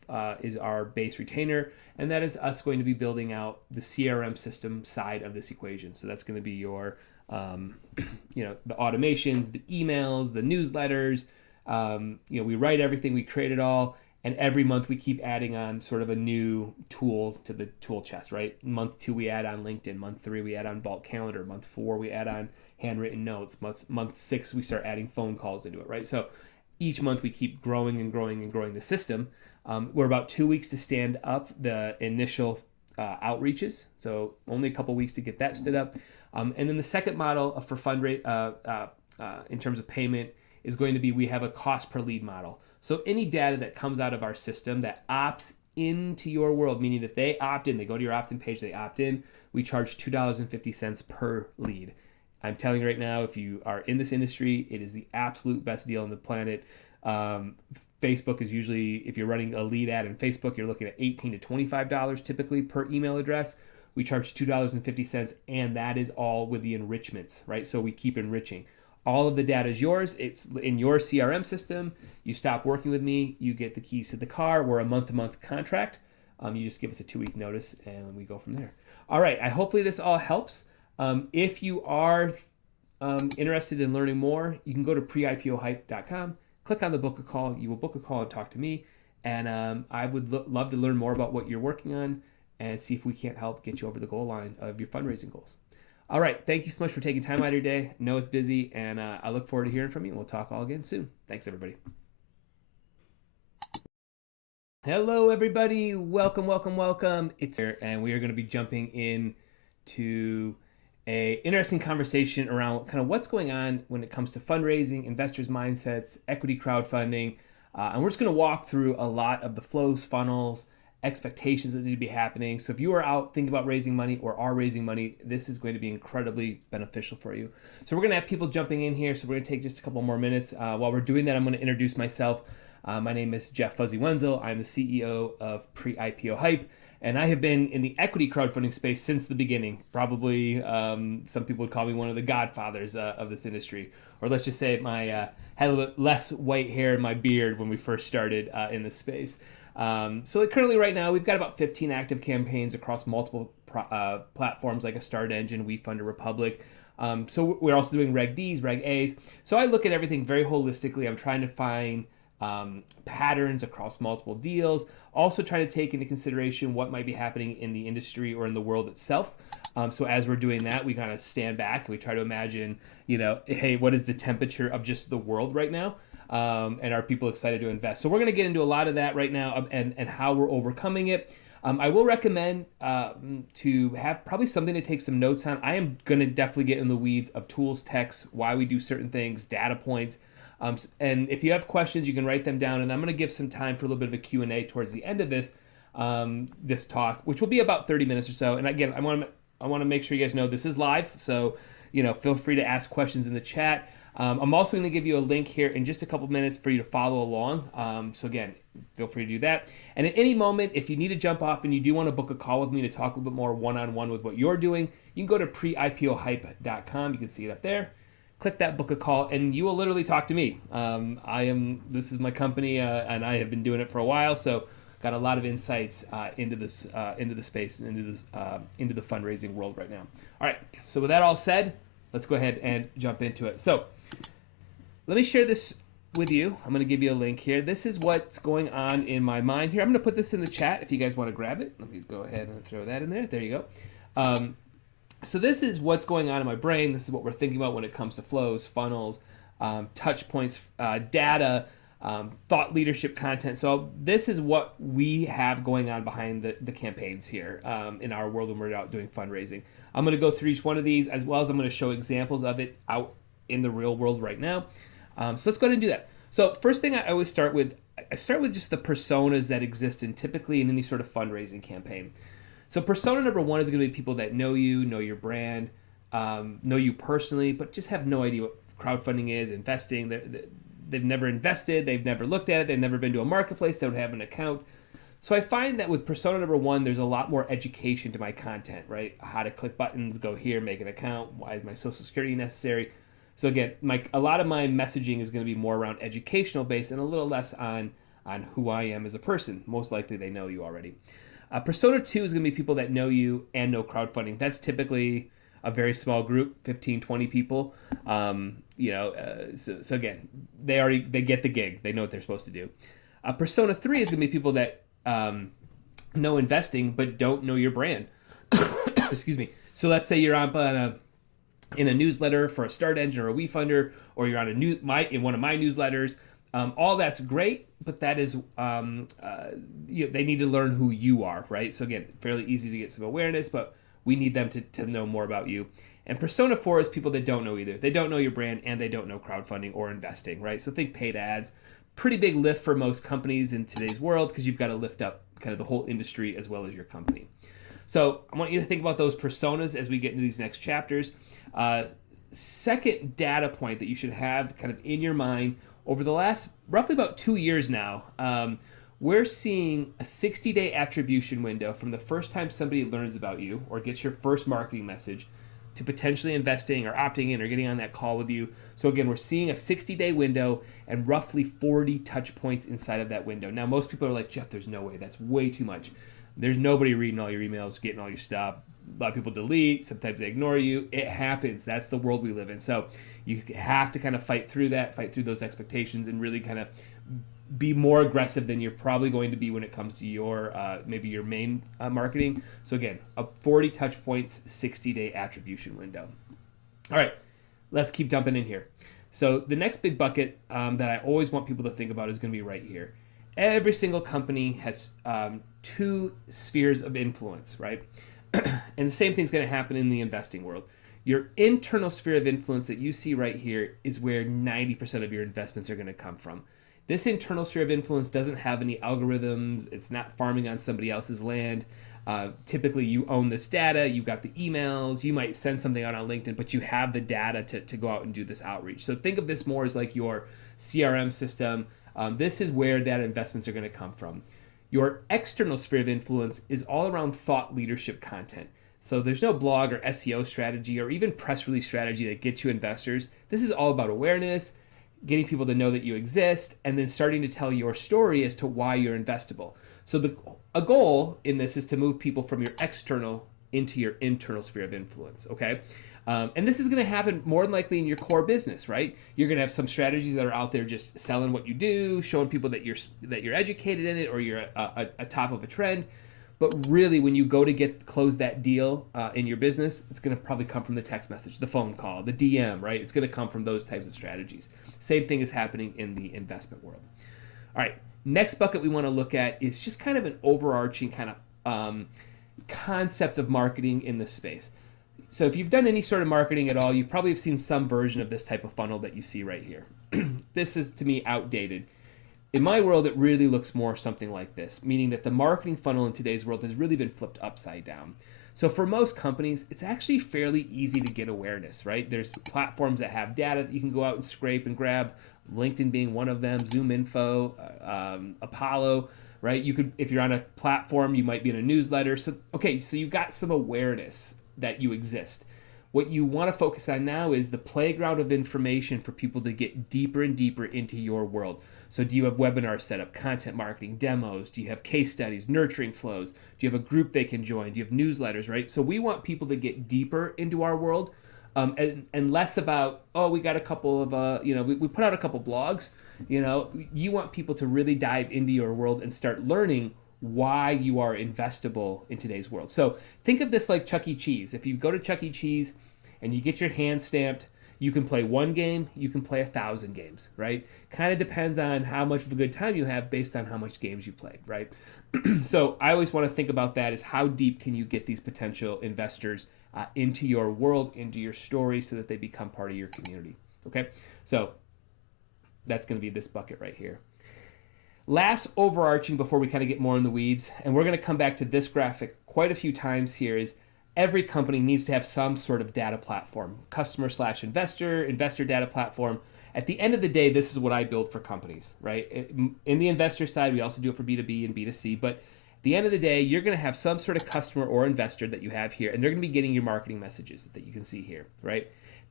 is our base retainer, and that is us going to be building out the CRM system side of this equation. So that's going to be your, the automations, the emails, the newsletters. We write everything, we create it all, and every month we keep adding on sort of a new tool to the tool chest, right? Month 2 we add on LinkedIn, month 3 we add on bulk calendar, month 4 we add on handwritten notes, month 6 we start adding phone calls into it, right? So each month we keep growing and growing and growing the system. We're about 2 weeks to stand up the initial outreaches, so only a couple weeks to get that stood up. And then the second model for in terms of payment is going to be, we have a cost per lead model. So any data that comes out of our system that opts into your world, meaning that they opt in, they go to your opt-in page, they opt in, we charge $2.50 per lead. I'm telling you right now, if you are in this industry, it is the absolute best deal on the planet. Facebook is usually, if you're running a lead ad in Facebook, you're looking at $18 to $25 typically per email address. We charge $2.50, and that is all with the enrichments, right? So we keep enriching. All of the data is yours. It's in your CRM system. You stop working with me, you get the keys to the car. We're a month-to-month contract. You just give us a 2-week notice, and we go from there. All right, hopefully this all helps. If you are interested in learning more, you can go to pre-IPOhype.com, click on the book a call. You will book a call and talk to me, and I would love to learn more about what you're working on and see if we can't help get you over the goal line of your fundraising goals. All right, thank you so much for taking time out of your day. I know it's busy, and I look forward to hearing from you. We'll talk all again soon. Thanks, everybody. Hello, everybody. Welcome, welcome, welcome. It's here, and we are going to be jumping in to a interesting conversation around kind of what's going on when it comes to fundraising, investors' mindsets, equity crowdfunding, and we're just going to walk through a lot of the flows, funnels, expectations that need to be happening. So if you are out thinking about raising money or are raising money, this is going to be incredibly beneficial for you. So we're going to have people jumping in here. So we're going to take just a couple more minutes. While we're doing that, I'm going to introduce myself. My name is Jeff Fuzzy Wenzel. I'm the CEO of Pre-IPO Hype, and I have been in the equity crowdfunding space since the beginning. Probably some people would call me one of the godfathers of this industry. Or let's just say I had a little bit less white hair in my beard when we first started in this space. So currently right now we've got about 15 active campaigns across multiple platforms like a Start Engine, WeFund, or Republic. So we're also doing Reg Ds, Reg As. So I look at everything very holistically. I'm trying to find patterns across multiple deals. Also trying to take into consideration what might be happening in the industry or in the world itself. So as we're doing that, we kind of stand back and we try to imagine, hey, what is the temperature of just the world right now? And are people excited to invest? So we're going to get into a lot of that right now and how we're overcoming it. I will recommend to have probably something to take some notes on. I am going to definitely get in the weeds of tools, techs, why we do certain things, data points. And if you have questions, you can write them down. And I'm going to give some time for a little bit of a Q&A towards the end of this talk, which will be about 30 minutes or so. And again, I want to make sure you guys know this is live. So, feel free to ask questions in the chat. I'm also going to give you a link here in just a couple minutes for you to follow along. So again, feel free to do that. And at any moment, if you need to jump off and you do want to book a call with me to talk a little bit more one-on-one with what you're doing, you can go to pre-IPOhype.com. You can see it up there. Click that book a call, and you will literally talk to me. This is my company, and I have been doing it for a while, so got a lot of insights into the space and into the fundraising world right now. All right. So with that all said, let's go ahead and jump into it. So let me share this with you. I'm going to give you a link here. This is what's going on in my mind here. I'm going to put this in the chat if you guys want to grab it. Let me go ahead and throw that in there. There you go. So this is what's going on in my brain. This is what we're thinking about when it comes to flows, funnels, touch points, data, thought leadership content. So this is what we have going on behind the campaigns here in our world when we're out doing fundraising. I'm going to go through each one of these, as well as I'm going to show examples of it out in the real world right now. So let's go ahead and do that. So first thing I always start with, just the personas that exist typically in any sort of fundraising campaign. So persona number one is going to be people that know you, know your brand, know you personally, but just have no idea what crowdfunding is, investing. They've never invested, they've never looked at it, they've never been to a marketplace, they don't have an account. So I find that with persona number one, there's a lot more education to my content, right? How to click buttons, go here, make an account, why is my social security necessary? So again, a lot of my messaging is going to be more around educational based and a little less on on who I am as a person. Most likely they know you already. Persona 2 is going to be people that know you and know crowdfunding. That's typically a very small group, 15, 20 people. So again, they get the gig. They know what they're supposed to do. Persona 3 is going to be people that know investing but don't know your brand. Excuse me. So let's say you're in a newsletter for a Start Engine or a WeFunder, or you're on in one of my newsletters. All that's great, but that is they need to learn who you are, right? So again, fairly easy to get some awareness, but we need them to know more about you. And Persona 4 is people that don't know either. They don't know your brand and they don't know crowdfunding or investing, right? So think paid ads. Pretty big lift for most companies in today's world because you've got to lift up kind of the whole industry as well as your company. So I want you to think about those personas as we get into these next chapters. Second data point that you should have kind of in your mind over the last roughly about 2 years now, we're seeing a 60-day attribution window from the first time somebody learns about you or gets your first marketing message to potentially investing or opting in or getting on that call with you. So again, we're seeing a 60-day window and roughly 40 touch points inside of that window. Now, most people are like, Jeff, there's no way. That's way too much. There's nobody reading all your emails, getting all your stuff. A lot of people delete. Sometimes they ignore you. It happens. That's the world we live in. So you have to kind of fight through those expectations, and really kind of be more aggressive than you're probably going to be when it comes to your maybe your main marketing. So again, a 40 touch points, 60-day attribution window. All right, let's keep dumping in here. So the next big bucket that I always want people to think about is going to be right here. Every single company has two spheres of influence, right? And the same thing's going to happen in the investing world. Your internal sphere of influence that you see right here is where 90% of your investments are going to come from. This internal sphere of influence doesn't have any algorithms. It's not farming on somebody else's land. Typically, you own this data. You've got the emails. You might send something out on LinkedIn, but you have the data to go out and do this outreach. So think of this more as like your CRM system. This is where that investments are going to come from. Your external sphere of influence is all around thought leadership content. So there's no blog or SEO strategy or even press release strategy that gets you investors. This is all about awareness, getting people to know that you exist, and then starting to tell your story as to why you're investable. So a goal in this is to move people from your external into your internal sphere of influence, okay? And this is going to happen more than likely in your core business, right? You're going to have some strategies that are out there just selling what you do, showing people that you're educated in it, or you're a top of a trend. But really, when you go to close that deal in your business, it's going to probably come from the text message, the phone call, the DM, right? It's going to come from those types of strategies. Same thing is happening in the investment world. All right, next bucket we want to look at is just kind of an overarching kind of concept of marketing in this space. So if you've done any sort of marketing at all, you've probably seen some version of this type of funnel that you see right here. This is, to me, outdated. In my world, it really looks more something like this, meaning that the marketing funnel in today's world has really been flipped upside down. So for most companies, it's actually fairly easy to get awareness, right? There's platforms that have data that you can go out and scrape and grab, LinkedIn being one of them, ZoomInfo, Apollo, right? You could, if you're on a platform, you might be in a newsletter. So you've got some awareness that you exist. What you want to focus on now is the playground of information for people to get deeper and deeper into your world. So do you have webinars set up, content marketing, demos? Do you have case studies, nurturing flows? Do you have a group they can join? Do you have newsletters, right? So we want people to get deeper into our world and less about, we got a couple of, we put out a couple blogs. You want people to really dive into your world and start learning why you are investable in today's world. So think of this like Chuck E. Cheese. If you go to Chuck E. Cheese and you get your hand stamped, you can play one game, you can play 1,000 games, right? Kind of depends on how much of a good time you have based on how much games you played, right? So I always want to think about that as how deep can you get these potential investors into your world, into your story, so that they become part of your community, okay? So that's going to be this bucket right here. Last overarching before we kind of get more in the weeds, and we're going to come back to this graphic quite a few times here, is every company needs to have some sort of data platform, customer/investor, investor data platform. At the end of the day, this is what I build for companies, right? In the investor side, we also do it for B2B and B2C, but at the end of the day, you're going to have some sort of customer or investor that you have here, and they're going to be getting your marketing messages that you can see here, right?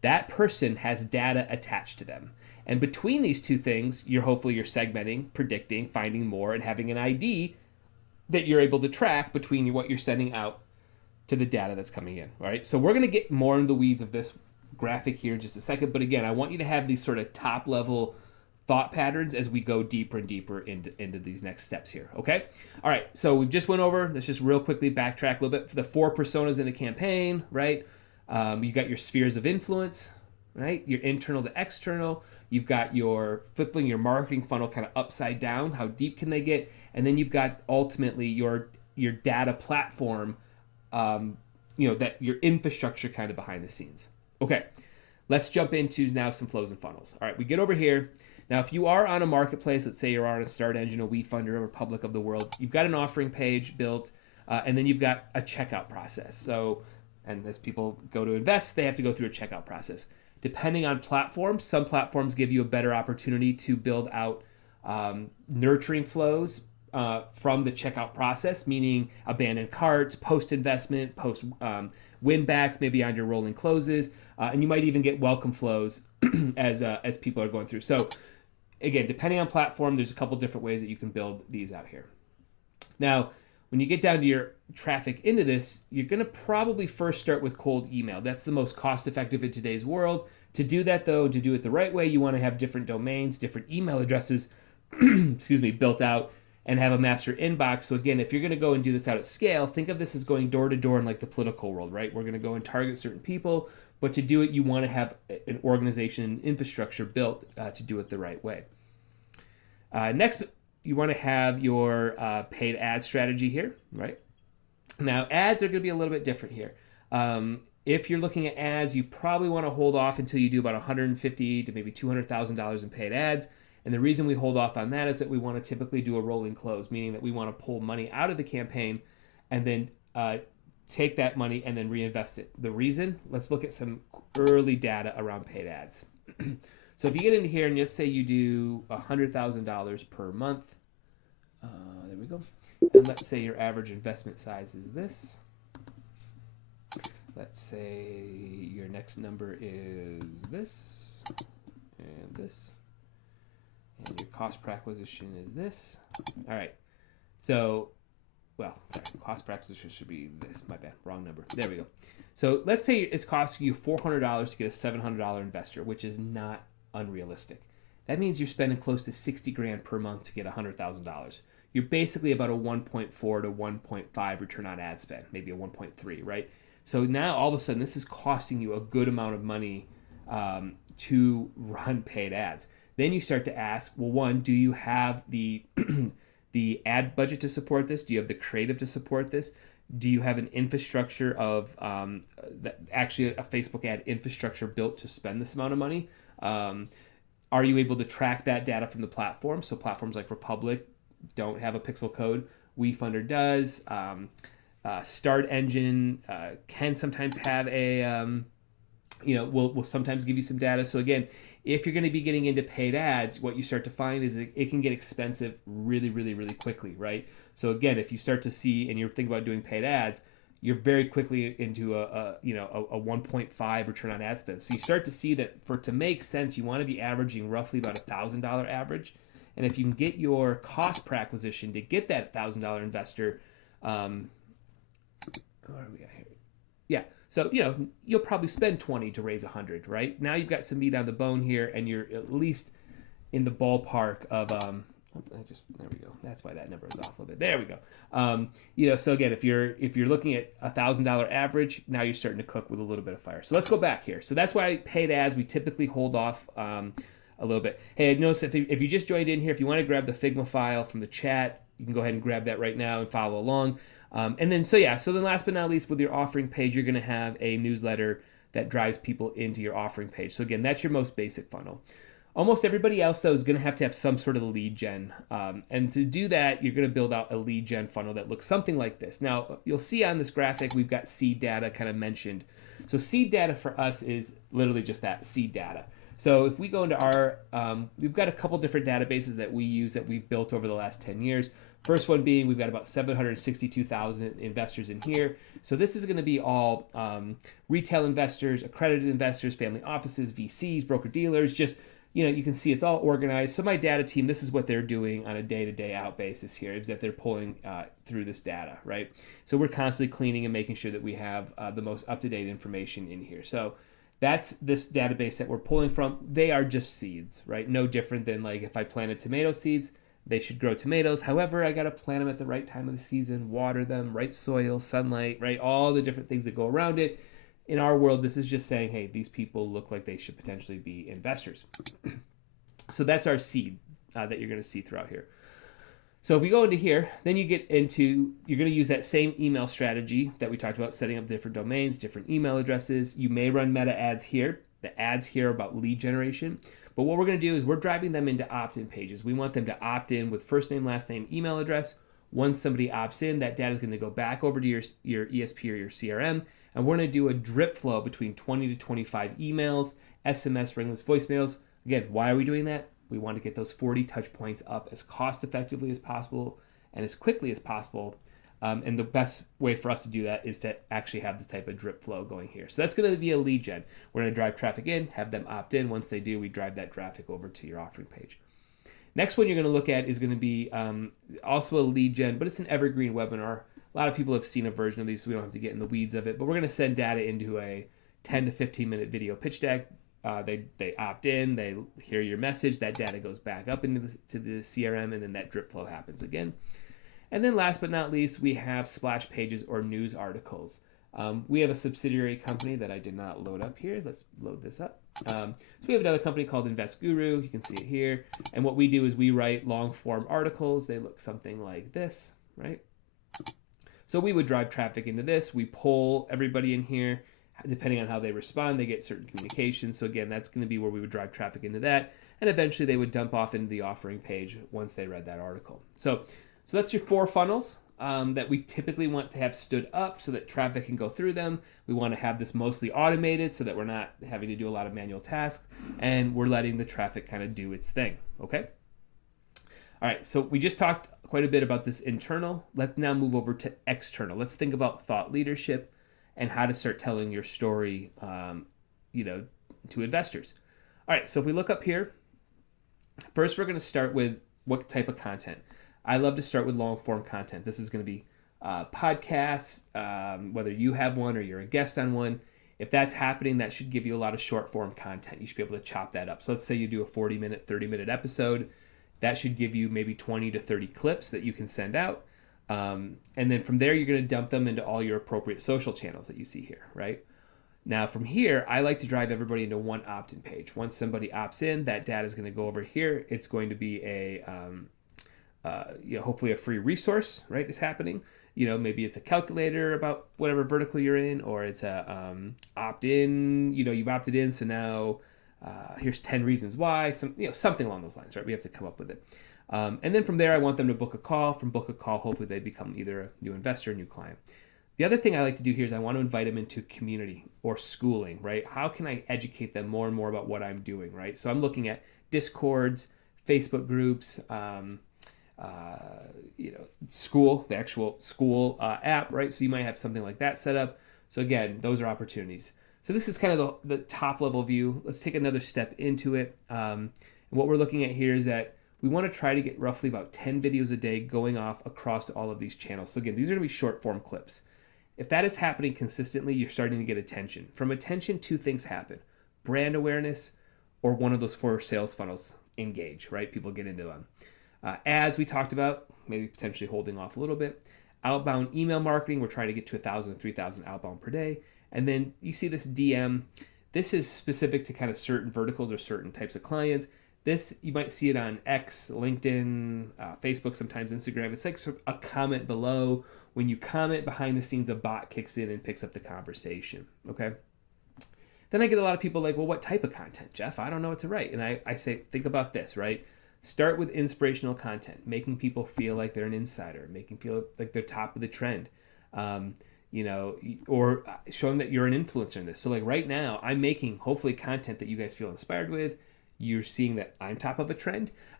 that person has data attached to them. And between these two things, you're segmenting, predicting, finding more, and having an ID that you're able to track between what you're sending out to the data that's coming in, right? So we're going to get more in the weeds of this graphic here in just a second. But again, I want you to have these sort of top level thought patterns as we go deeper and deeper into these next steps here, okay? All right, so we've just went over, let's just real quickly backtrack a little bit for the 4 personas in a campaign, right? You got your spheres of influence, right? Your internal to external. You've got your flipping your marketing funnel kind of upside down. How deep can they get? And then you've got ultimately your data platform, that your infrastructure kind of behind the scenes. Okay, let's jump into now some flows and funnels. All right, we get over here. Now, if you are on a marketplace, let's say you're on a Start Engine, a WeFunder, or Republic of the World, you've got an offering page built, and then you've got a checkout process. So, and as people go to invest, they have to go through a checkout process. Depending on platforms, some platforms give you a better opportunity to build out nurturing flows from the checkout process, meaning abandoned carts, post-investment, post-win-backs, maybe on your rolling closes, and you might even get welcome flows as people are going through. So again, depending on platform, there's a couple different ways that you can build these out here. Now, when you get down to your traffic into this, you're going to probably first start with cold email. That's the most cost-effective in today's world. To do that, though, to do it the right way, you want to have different domains, different email addresses, built out, and have a master inbox. So again, if you're going to go and do this out at scale, think of this as going door to door in like the political world, right? We're going to go and target certain people, but to do it, you want to have an organization and infrastructure built to do it the right way. Next, you want to have your paid ad strategy here, right? Now, ads are going to be a little bit different here. If you're looking at ads, you probably want to hold off until you do about $150,000 to maybe $200,000 in paid ads. And the reason we hold off on that is that we want to typically do a rolling close, meaning that we want to pull money out of the campaign and then take that money and then reinvest it. The reason, let's look at some early data around paid ads. So if you get into here and let's say you do $100,000 per month, there we go. And let's say your average investment size is this. Let's say your next number is this and this. And your cost per acquisition is this. All right. So, cost per acquisition should be this. My bad. Wrong number. There we go. So let's say it's costing you $400 to get a $700 investor, which is not unrealistic. That means you're spending close to $60,000 per month to get $100,000. You're basically about a 1.4 to 1.5 return on ad spend, maybe a 1.3, right? So now all of a sudden this is costing you a good amount of money to run paid ads. Then you start to ask, well, one, do you have the the ad budget to support this? Do you have the creative to support this? Do you have an infrastructure of actually a Facebook ad infrastructure built to spend this amount of money? Are you able to track that data from the platform? So platforms like Republic don't have a pixel code. WeFunder does. Start Engine can sometimes have a, will sometimes give you some data. So again, if you're going to be getting into paid ads, what you start to find is it can get expensive really, really, really quickly, right? So again, if you start to see and you're thinking about doing paid ads, you're very quickly into a 1.5 return on ad spend. So you start to see that for it to make sense, you want to be averaging roughly about $1,000 average. And if you can get your cost per acquisition to get that $1,000 investor, what do we got here? Yeah. So, you'll probably spend 20 to raise 100, right? Now you've got some meat on the bone here, and you're at least in the ballpark of, there we go. That's why that number is off a little bit. There we go. So again, if you're looking at $1,000 average, now you're starting to cook with a little bit of fire. So let's go back here. So that's why paid ads, we typically hold off a little bit. Hey, notice if you just joined in here, if you want to grab the Figma file from the chat, you can go ahead and grab that right now and follow along. And then, so then last but not least, with your offering page, you're going to have a newsletter that drives people into your offering page. So again, that's your most basic funnel. Almost everybody else, though, is going to have some sort of lead gen. And to do that, you're going to build out a lead gen funnel that looks something like this. Now, you'll see on this graphic, we've got seed data kind of mentioned. So seed data for us is literally just that, seed data. So if we go into our, we've got a couple different databases that we use that we've built over the last 10 years. First one being we've got about 762,000 investors in here. So this is going to be all retail investors, accredited investors, family offices, VCs, broker dealers, just, you can see it's all organized. So my data team, this is what they're doing on a day-to-day out basis here, is that they're pulling through this data, right? So we're constantly cleaning and making sure that we have the most up-to-date information in here. So that's this database that we're pulling from. They are just seeds, right? No different than like if I planted tomato seeds, they should grow tomatoes. However, I got to plant them at the right time of the season, water them, right soil, sunlight, right? All the different things that go around it. In our world, this is just saying, hey, these people look like they should potentially be investors. So that's our seed that you're going to see throughout here. So if we go into here, then you're going to use that same email strategy that we talked about, setting up different domains, different email addresses. You may run meta ads here. The ads here are about lead generation. But what we're going to do is we're driving them into opt-in pages. We want them to opt in with first name, last name, email address. Once somebody opts in, that data is going to go back over to your ESP or your CRM. And we're going to do a drip flow between 20 to 25 emails, SMS, ringless voicemails. Again, why are we doing that? We want to get those 40 touch points up as cost effectively as possible and as quickly as possible. And the best way for us to do that is to actually have this type of drip flow going here. So that's going to be a lead gen. We're going to drive traffic in, have them opt in. Once they do, we drive that traffic over to your offering page. Next one you're going to look at is going to be also a lead gen, but it's an evergreen webinar. A lot of people have seen a version of these, so we don't have to get in the weeds of it. But we're going to send data into a 10 to 15 minute video pitch deck. They opt in, they hear your message, that data goes back up into the CRM, and then that drip flow happens again. And then last but not least, we have splash pages or news articles. We have a subsidiary company that I did not load up here. Let's load this up. So we have another company called Invest Guru. You can see it here. And what we do is we write long form articles. They look something like this, right? So we would drive traffic into this. We pull everybody in here. Depending on how they respond, they get certain communications. So again, that's going to be where we would drive traffic into that. And eventually they would dump off into the offering page once they read that article. So that's your 4 funnels that we typically want to have stood up so that traffic can go through them. We want to have this mostly automated so that we're not having to do a lot of manual tasks, and we're letting the traffic kind of do its thing, okay? All right, so we just talked quite a bit about this internal. Let's now move over to external. Let's think about thought leadership and how to start telling your story, to investors. All right, so if we look up here, first we're going to start with what type of content. I love to start with long form content. This is going to be podcasts, whether you have one or you're a guest on one. If that's happening, that should give you a lot of short form content. You should be able to chop that up. So let's say you do a 40-minute, 30-minute episode. That should give you maybe 20 to 30 clips that you can send out. And then from there, you're going to dump them into all your appropriate social channels that you see here, right? Now from here, I like to drive everybody into one opt-in page. Once somebody opts in, that data is going to go over here. It's going to be hopefully a free resource, right, is happening. Maybe it's a calculator about whatever vertical you're in, or it's a opt-in, you've opted in, so now here's 10 reasons why, something along those lines, right? We have to come up with it. And then from there, I want them to book a call. From book a call, hopefully they become either a new investor or new client. The other thing I like to do here is I want to invite them into community or schooling, right? How can I educate them more and more about what I'm doing, right? So I'm looking at Discords, Facebook groups, school, the actual school app, right? So you might have something like that set up. So again, those are opportunities. So this is kind of the top level view. Let's take another step into it. And what we're looking at here is that we want to try to get roughly about 10 videos a day going off across all of these channels. So again, these are going to be short form clips. If that is happening consistently, you're starting to get attention. From attention, 2 things happen: brand awareness, or one of those 4 sales funnels engage, right? People get into them. Ads we talked about, maybe potentially holding off a little bit. Outbound email marketing, we're trying to get to 1,000 to 3,000 outbound per day. And then you see this DM. This is specific to kind of certain verticals or certain types of clients. This, you might see it on X, LinkedIn, Facebook, sometimes Instagram. It's like sort of a comment below. When you comment behind the scenes, a bot kicks in and picks up the conversation, okay? Then I get a lot of people like, well, what type of content, Jeff? I don't know what to write. And I say, think about this, right? Start with inspirational content, making people feel like they're an insider, making feel like they're top of the trend, or show them that you're an influencer in this. So like right now, I'm making hopefully content that you guys feel inspired with. You're seeing that I'm top of a trend.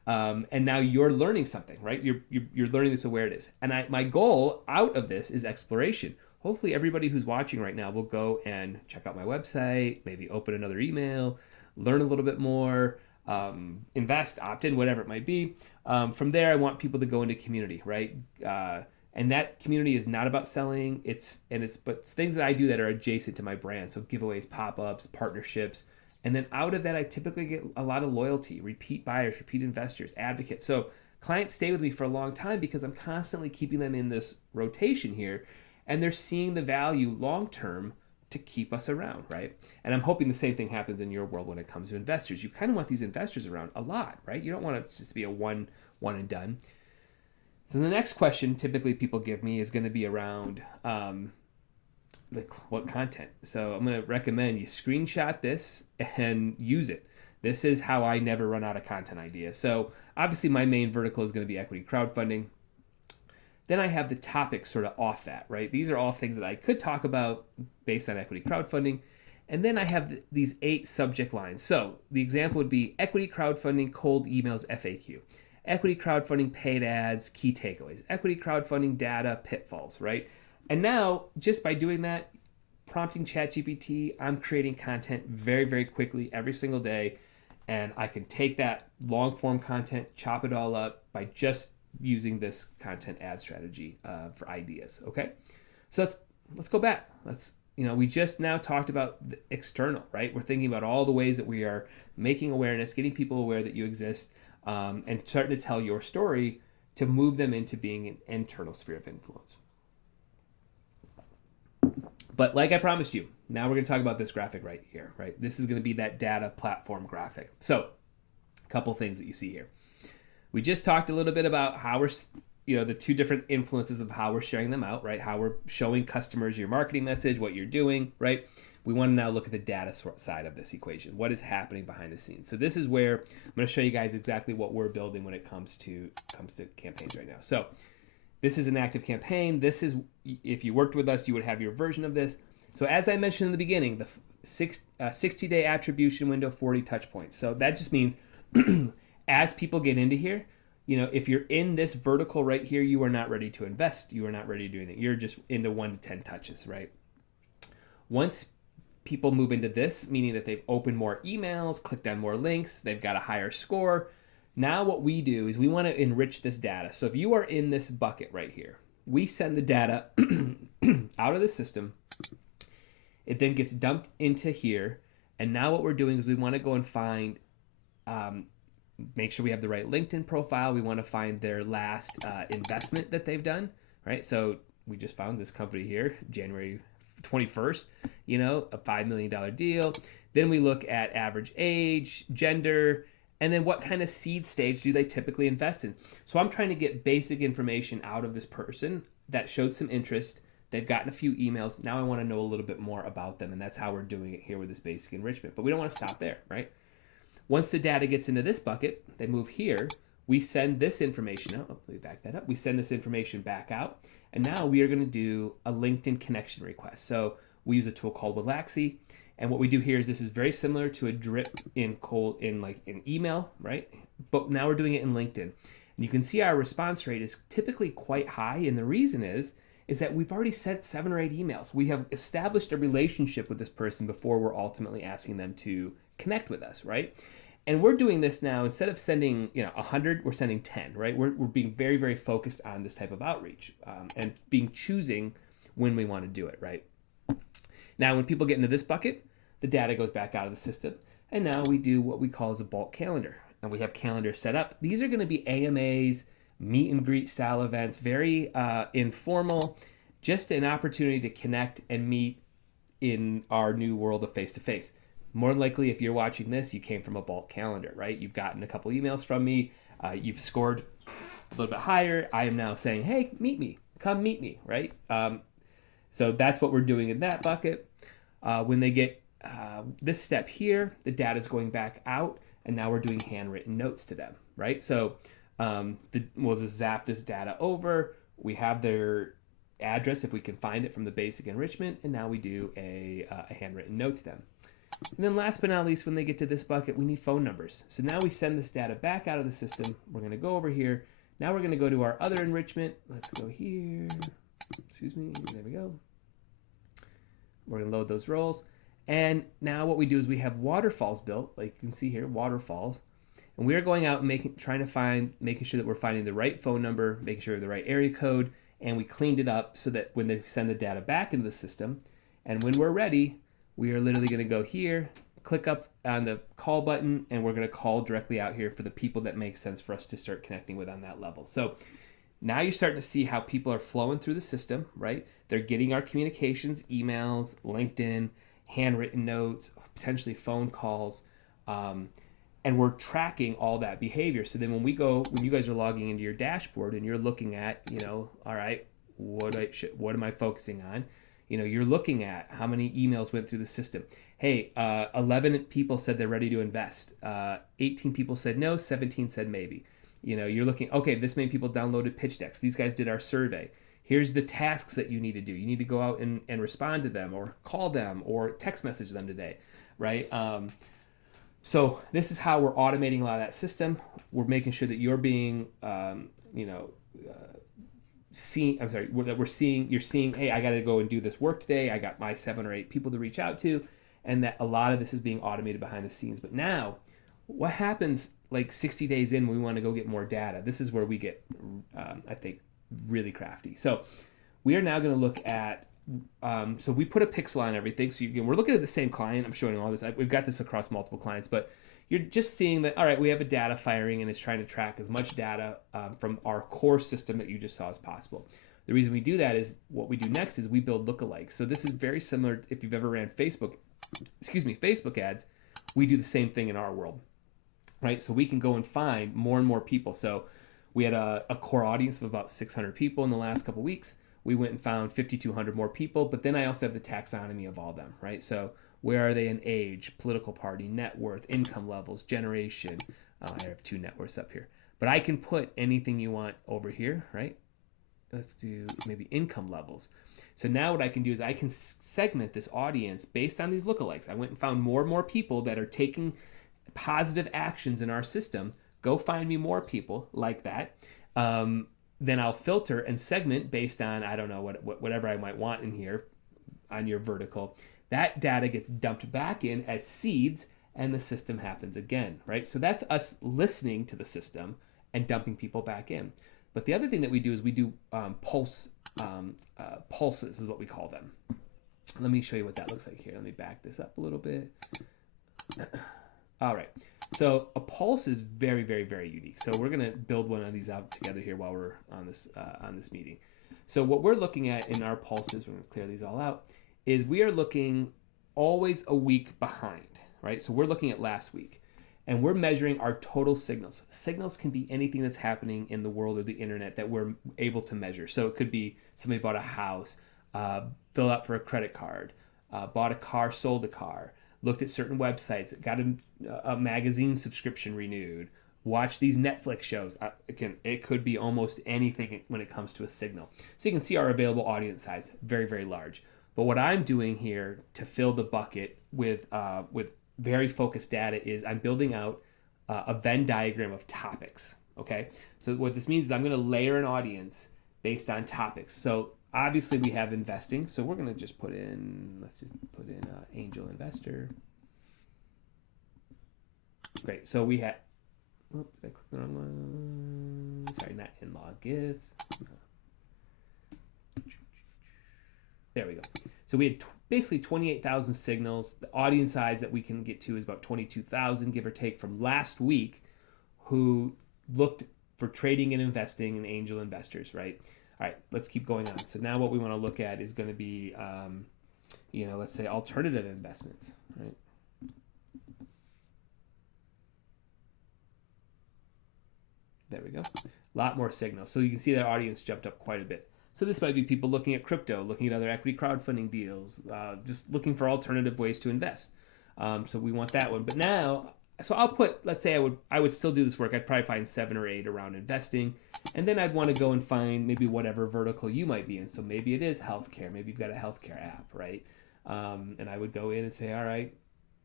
And now you're learning something, right? You're learning this awareness. And my goal out of this is exploration. Hopefully everybody who's watching right now will go and check out my website, maybe open another email, learn a little bit more, invest, opt in, whatever it might be. From there, I want people to go into community, right? And that community is not about selling. It's things that I do that are adjacent to my brand. So giveaways, pop-ups, partnerships. And then out of that, I typically get a lot of loyalty, repeat buyers, repeat investors, advocates. So clients stay with me for a long time because I'm constantly keeping them in this rotation here, and they're seeing the value long-term to keep us around, right? And I'm hoping the same thing happens in your world when it comes to investors. You kind of want these investors around a lot, right? You don't want it to just be a one and done. So the next question typically people give me is going to be around like what content. So I'm going to recommend you screenshot this and use it. This is how I never run out of content ideas. So obviously my main vertical is going to be equity crowdfunding. Then I have the topics sort of off that, right? These are all things that I could talk about based on equity crowdfunding. And then I have these 8 subject lines. So the example would be equity crowdfunding, cold emails, FAQ. Equity crowdfunding, paid ads, key takeaways. Equity crowdfunding, data, pitfalls, right? And now, just by doing that, prompting ChatGPT, I'm creating content very, very quickly every single day. And I can take that long form content, chop it all up by just using this content ad strategy for ideas. Okay, so let's go back. We just now talked about the external, right? We're thinking about all the ways that we are making awareness, getting people aware that you exist, and starting to tell your story to move them into being an internal sphere of influence. But like I promised you, now we're going to talk about this graphic right here, right? This is going to be that data platform graphic. So a couple things that you see here. We just talked a little bit about how we're, the 2 different influences of how we're sharing them out, right? How we're showing customers your marketing message, what you're doing, right? We want to now look at the data side of this equation. What is happening behind the scenes? So this is where I'm going to show you guys exactly what we're building when it comes to campaigns right now. So this is an active campaign. This is, if you worked with us, you would have your version of this. So as I mentioned in the beginning, the 60-day attribution window, 40 touch points. So that just means as people get into here, if you're in this vertical right here, you are not ready to invest. You are not ready to do anything. You're just into 1 to 10 touches, right? Once people move into this, meaning that they've opened more emails, clicked on more links, they've got a higher score. Now what we do is we want to enrich this data. So if you are in this bucket right here, we send the data out of the system. It then gets dumped into here. And now what we're doing is we want to go and find, make sure we have the right LinkedIn profile. We want to find their last investment that they've done, right? So we just found this company here, January 21st, a $5 million deal. Then we look at average age, gender, and then what kind of seed stage do they typically invest in? So I'm trying to get basic information out of this person that showed some interest. They've gotten a few emails. Now I want to know a little bit more about them, and that's how we're doing it here with this basic enrichment. But we don't want to stop there, right? Once the data gets into this bucket, they move here. We send this information out. Let me back that up. We send this information back out, and now we are going to do a LinkedIn connection request. So we use a tool called Relaxy. And what we do here is this is very similar to a drip in email, right? But now we're doing it in LinkedIn. And you can see our response rate is typically quite high. And the reason is that we've already sent 7 or 8 emails. We have established a relationship with this person before we're ultimately asking them to connect with us, right? And we're doing this now, instead of sending 100, we're sending 10, right? We're being very, very focused on this type of outreach and choosing when we want to do it, right? Now, when people get into this bucket, the data goes back out of the system. And now we do what we call as a bulk calendar. And we have calendars set up. These are going to be AMAs, meet and greet style events, very informal, just an opportunity to connect and meet in our new world of face-to-face. More than likely, if you're watching this, you came from a bulk calendar, right? You've gotten a couple emails from me. You've scored a little bit higher. I am now saying, hey, meet me. Come meet me, right? So that's what we're doing in that bucket. When they get this step here, the data is going back out, and now we're doing handwritten notes to them, right? So we'll just zap this data over. We have their address if we can find it from the basic enrichment, and now we do a handwritten note to them. And then last but not least, when they get to this bucket, we need phone numbers. So now we send this data back out of the system. We're going to go over here. Now we're going to go to our other enrichment. Let's go here. Excuse me. There we go. We're going to load those roles. And now what we do is we have waterfalls built, like you can see here, waterfalls. And we are going out and making sure that we're finding the right phone number, making sure we have the right area code, and we cleaned it up so that when they send the data back into the system, and when we're ready, we are literally going to go here, click up on the call button, and we're going to call directly out here for the people that make sense for us to start connecting with on that level. So now you're starting to see how people are flowing through the system, right? They're getting our communications, emails, LinkedIn, handwritten notes, potentially phone calls, and we're tracking all that behavior. So then when you guys are logging into your dashboard and you're looking at, all right, what am I focusing on? You're looking at how many emails went through the system. Hey, 11 people said they're ready to invest. 18 people said no, 17 said maybe. You're looking, okay, this many people downloaded pitch decks. These guys did our survey. Here's the tasks that you need to do. You need to go out and respond to them or call them or text message them today, right? So this is how we're automating a lot of that system. We're making sure that you're being, you're seeing, hey, I got to go and do this work today. I got my 7 or 8 people to reach out to, and that a lot of this is being automated behind the scenes. But now, what happens like 60 days in when we want to go get more data? This is where we get, I think, really crafty. So we are now going to look at, so we put a pixel on everything. So again, we're looking at the same client. I'm showing all this. We've got this across multiple clients, but you're just seeing that, all right, we have a data firing and it's trying to track as much data from our core system that you just saw as possible. The reason we do that is what we do next is we build lookalikes. So this is very similar if you've ever ran Facebook ads. We do the same thing in our world, right? So we can go and find more and more people. So we had a core audience of about 600 people in the last couple weeks. We went and found 5,200 more people, but then I also have the taxonomy of all of them, right? So where are they in age, political party, net worth, income levels, generation? I have 2 net worths up here. But I can put anything you want over here, right? Let's do maybe income levels. So now what I can do is I can segment this audience based on these lookalikes. I went and found more and more people that are taking positive actions in our system. Go find me more people like that. Then I'll filter and segment based on, I don't know, whatever I might want in here on your vertical. That data gets dumped back in as seeds and the system happens again, right? So that's us listening to the system and dumping people back in. But the other thing that we do is we do pulses is what we call them. Let me show you what that looks like here. Let me back this up a little bit. All right. So a pulse is very, very, very unique. So we're going to build one of these out together here while we're on this meeting. So what we're looking at in our pulses, we're going to clear these all out, is we are looking always a week behind, right? So we're looking at last week, and we're measuring our total signals. Signals can be anything that's happening in the world or the internet that we're able to measure. So it could be somebody bought a house, filled out for a credit card, bought a car, sold a car, looked at certain websites, got a magazine subscription renewed, watched these Netflix shows. Again, it could be almost anything when it comes to a signal. So you can see our available audience size, very, very large. But what I'm doing here to fill the bucket with very focused data is I'm building out a Venn diagram of topics, okay? So what this means is I'm going to layer an audience based on topics. So obviously we have investing, so we're going to just let's just put in angel investor. Great, so we have, did I click the wrong one? Sorry, not in-law gifts. There we go. So we had basically 28,000 signals. The audience size that we can get to is about 22,000, give or take, from last week, who looked for trading and investing in angel investors, right? All right, let's keep going on. So now what we want to look at is going to be, let's say alternative investments, right? There we go. A lot more signals. So you can see that audience jumped up quite a bit. So this might be people looking at crypto, looking at other equity crowdfunding deals, just looking for alternative ways to invest. So we want that one. But now, so I'll put, let's say I would still do this work. I'd probably find 7 or 8 around investing. And then I'd want to go and find maybe whatever vertical you might be in. So maybe it is healthcare. Maybe you've got a healthcare app, right? And I would go in and say, all right,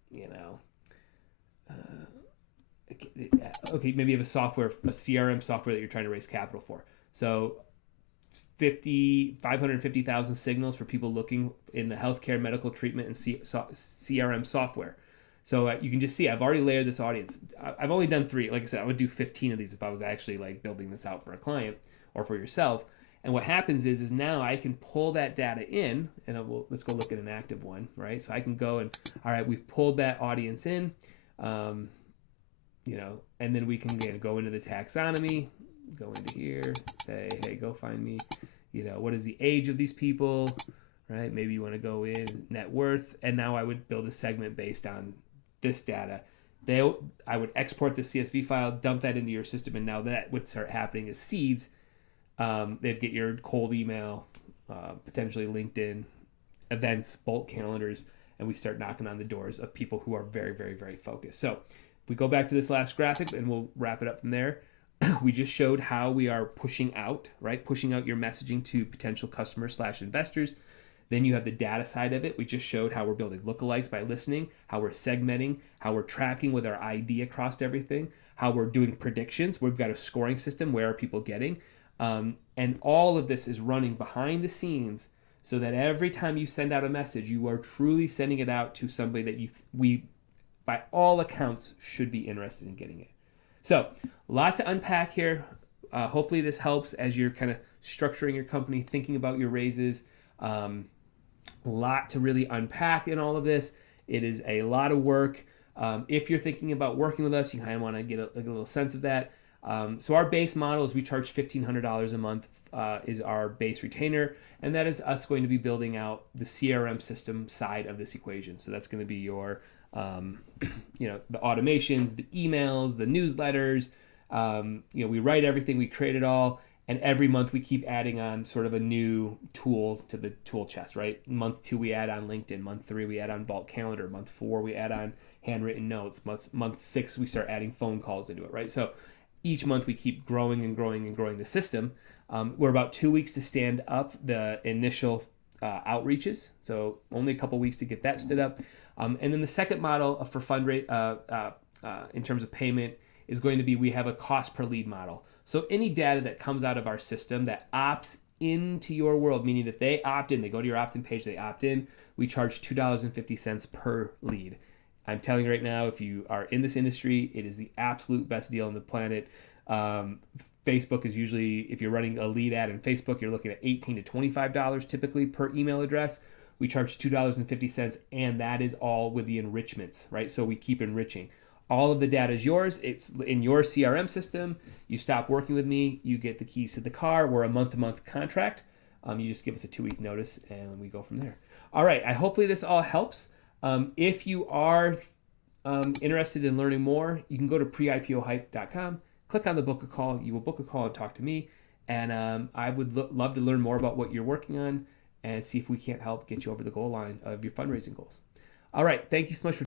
you know, okay, maybe you have a CRM software that you're trying to raise capital for. So 550,000 signals for people looking in the healthcare, medical treatment, and CRM software. So you can just see I've already layered this audience. I've only done 3. Like I said, I would do 15 of these if I was actually like building this out for a client or for yourself. And what happens is now I can pull that data in, and let's go look at an active one, right? So I can go and, all right, we've pulled that audience in, and then we can go into the taxonomy, go into here, say, hey, go find me, what is the age of these people, right? Maybe you want to go in net worth, and now I would build a segment based on this data. I would export the CSV file, dump that into your system, and now that would start happening as seeds. They'd get your cold email, potentially LinkedIn, events, bulk calendars, and we start knocking on the doors of people who are very, very, very focused. So if we go back to this last graphic, and we'll wrap it up from there. We just showed how we are pushing out, right? Pushing out your messaging to potential customers/investors. Then you have the data side of it. We just showed how we're building lookalikes by listening, how we're segmenting, how we're tracking with our ID across everything, how we're doing predictions. We've got a scoring system. Where are people getting? And all of this is running behind the scenes so that every time you send out a message, you are truly sending it out to somebody that we, by all accounts, should be interested in getting it. So, a lot to unpack here. Hopefully this helps as you're kind of structuring your company, thinking about your raises. A lot to really unpack in all of this. It is a lot of work. If you're thinking about working with us, you kind of want to get a little sense of that. So our base model is we charge $1,500 a month is our base retainer, and that is us going to be building out the CRM system side of this equation. So that's going to be your the automations, the emails, the newsletters. We write everything, we create it all, and every month we keep adding on sort of a new tool to the tool chest, right? Month 2 we add on LinkedIn, month 3 we add on bulk calendar, month 4 we add on handwritten notes, month 6 we start adding phone calls into it, right? So each month we keep growing and growing and growing the system. We're about 2 weeks to stand up the initial outreaches, so only a couple weeks to get that stood up. And then the second model for fundraise in terms of payment is going to be we have a cost per lead model. So any data that comes out of our system that opts into your world, meaning that they opt in, they go to your opt-in page, they opt in, we charge $2.50 per lead. I'm telling you right now, if you are in this industry, it is the absolute best deal on the planet. Facebook is usually, if you're running a lead ad in Facebook, you're looking at $18 to $25 typically per email address. We charge $2.50, and that is all with the enrichments, right? So we keep enriching. All of the data is yours. It's in your CRM system. You stop working with me, you get the keys to the car. We're a month-to-month contract. You just give us a 2-week notice, and we go from there. All right, hopefully this all helps. If you are interested in learning more, you can go to pre-IPOhype.com, click on the book a call. You will book a call and talk to me, and I would love to learn more about what you're working on and see if we can't help get you over the goal line of your fundraising goals. All right, thank you so much for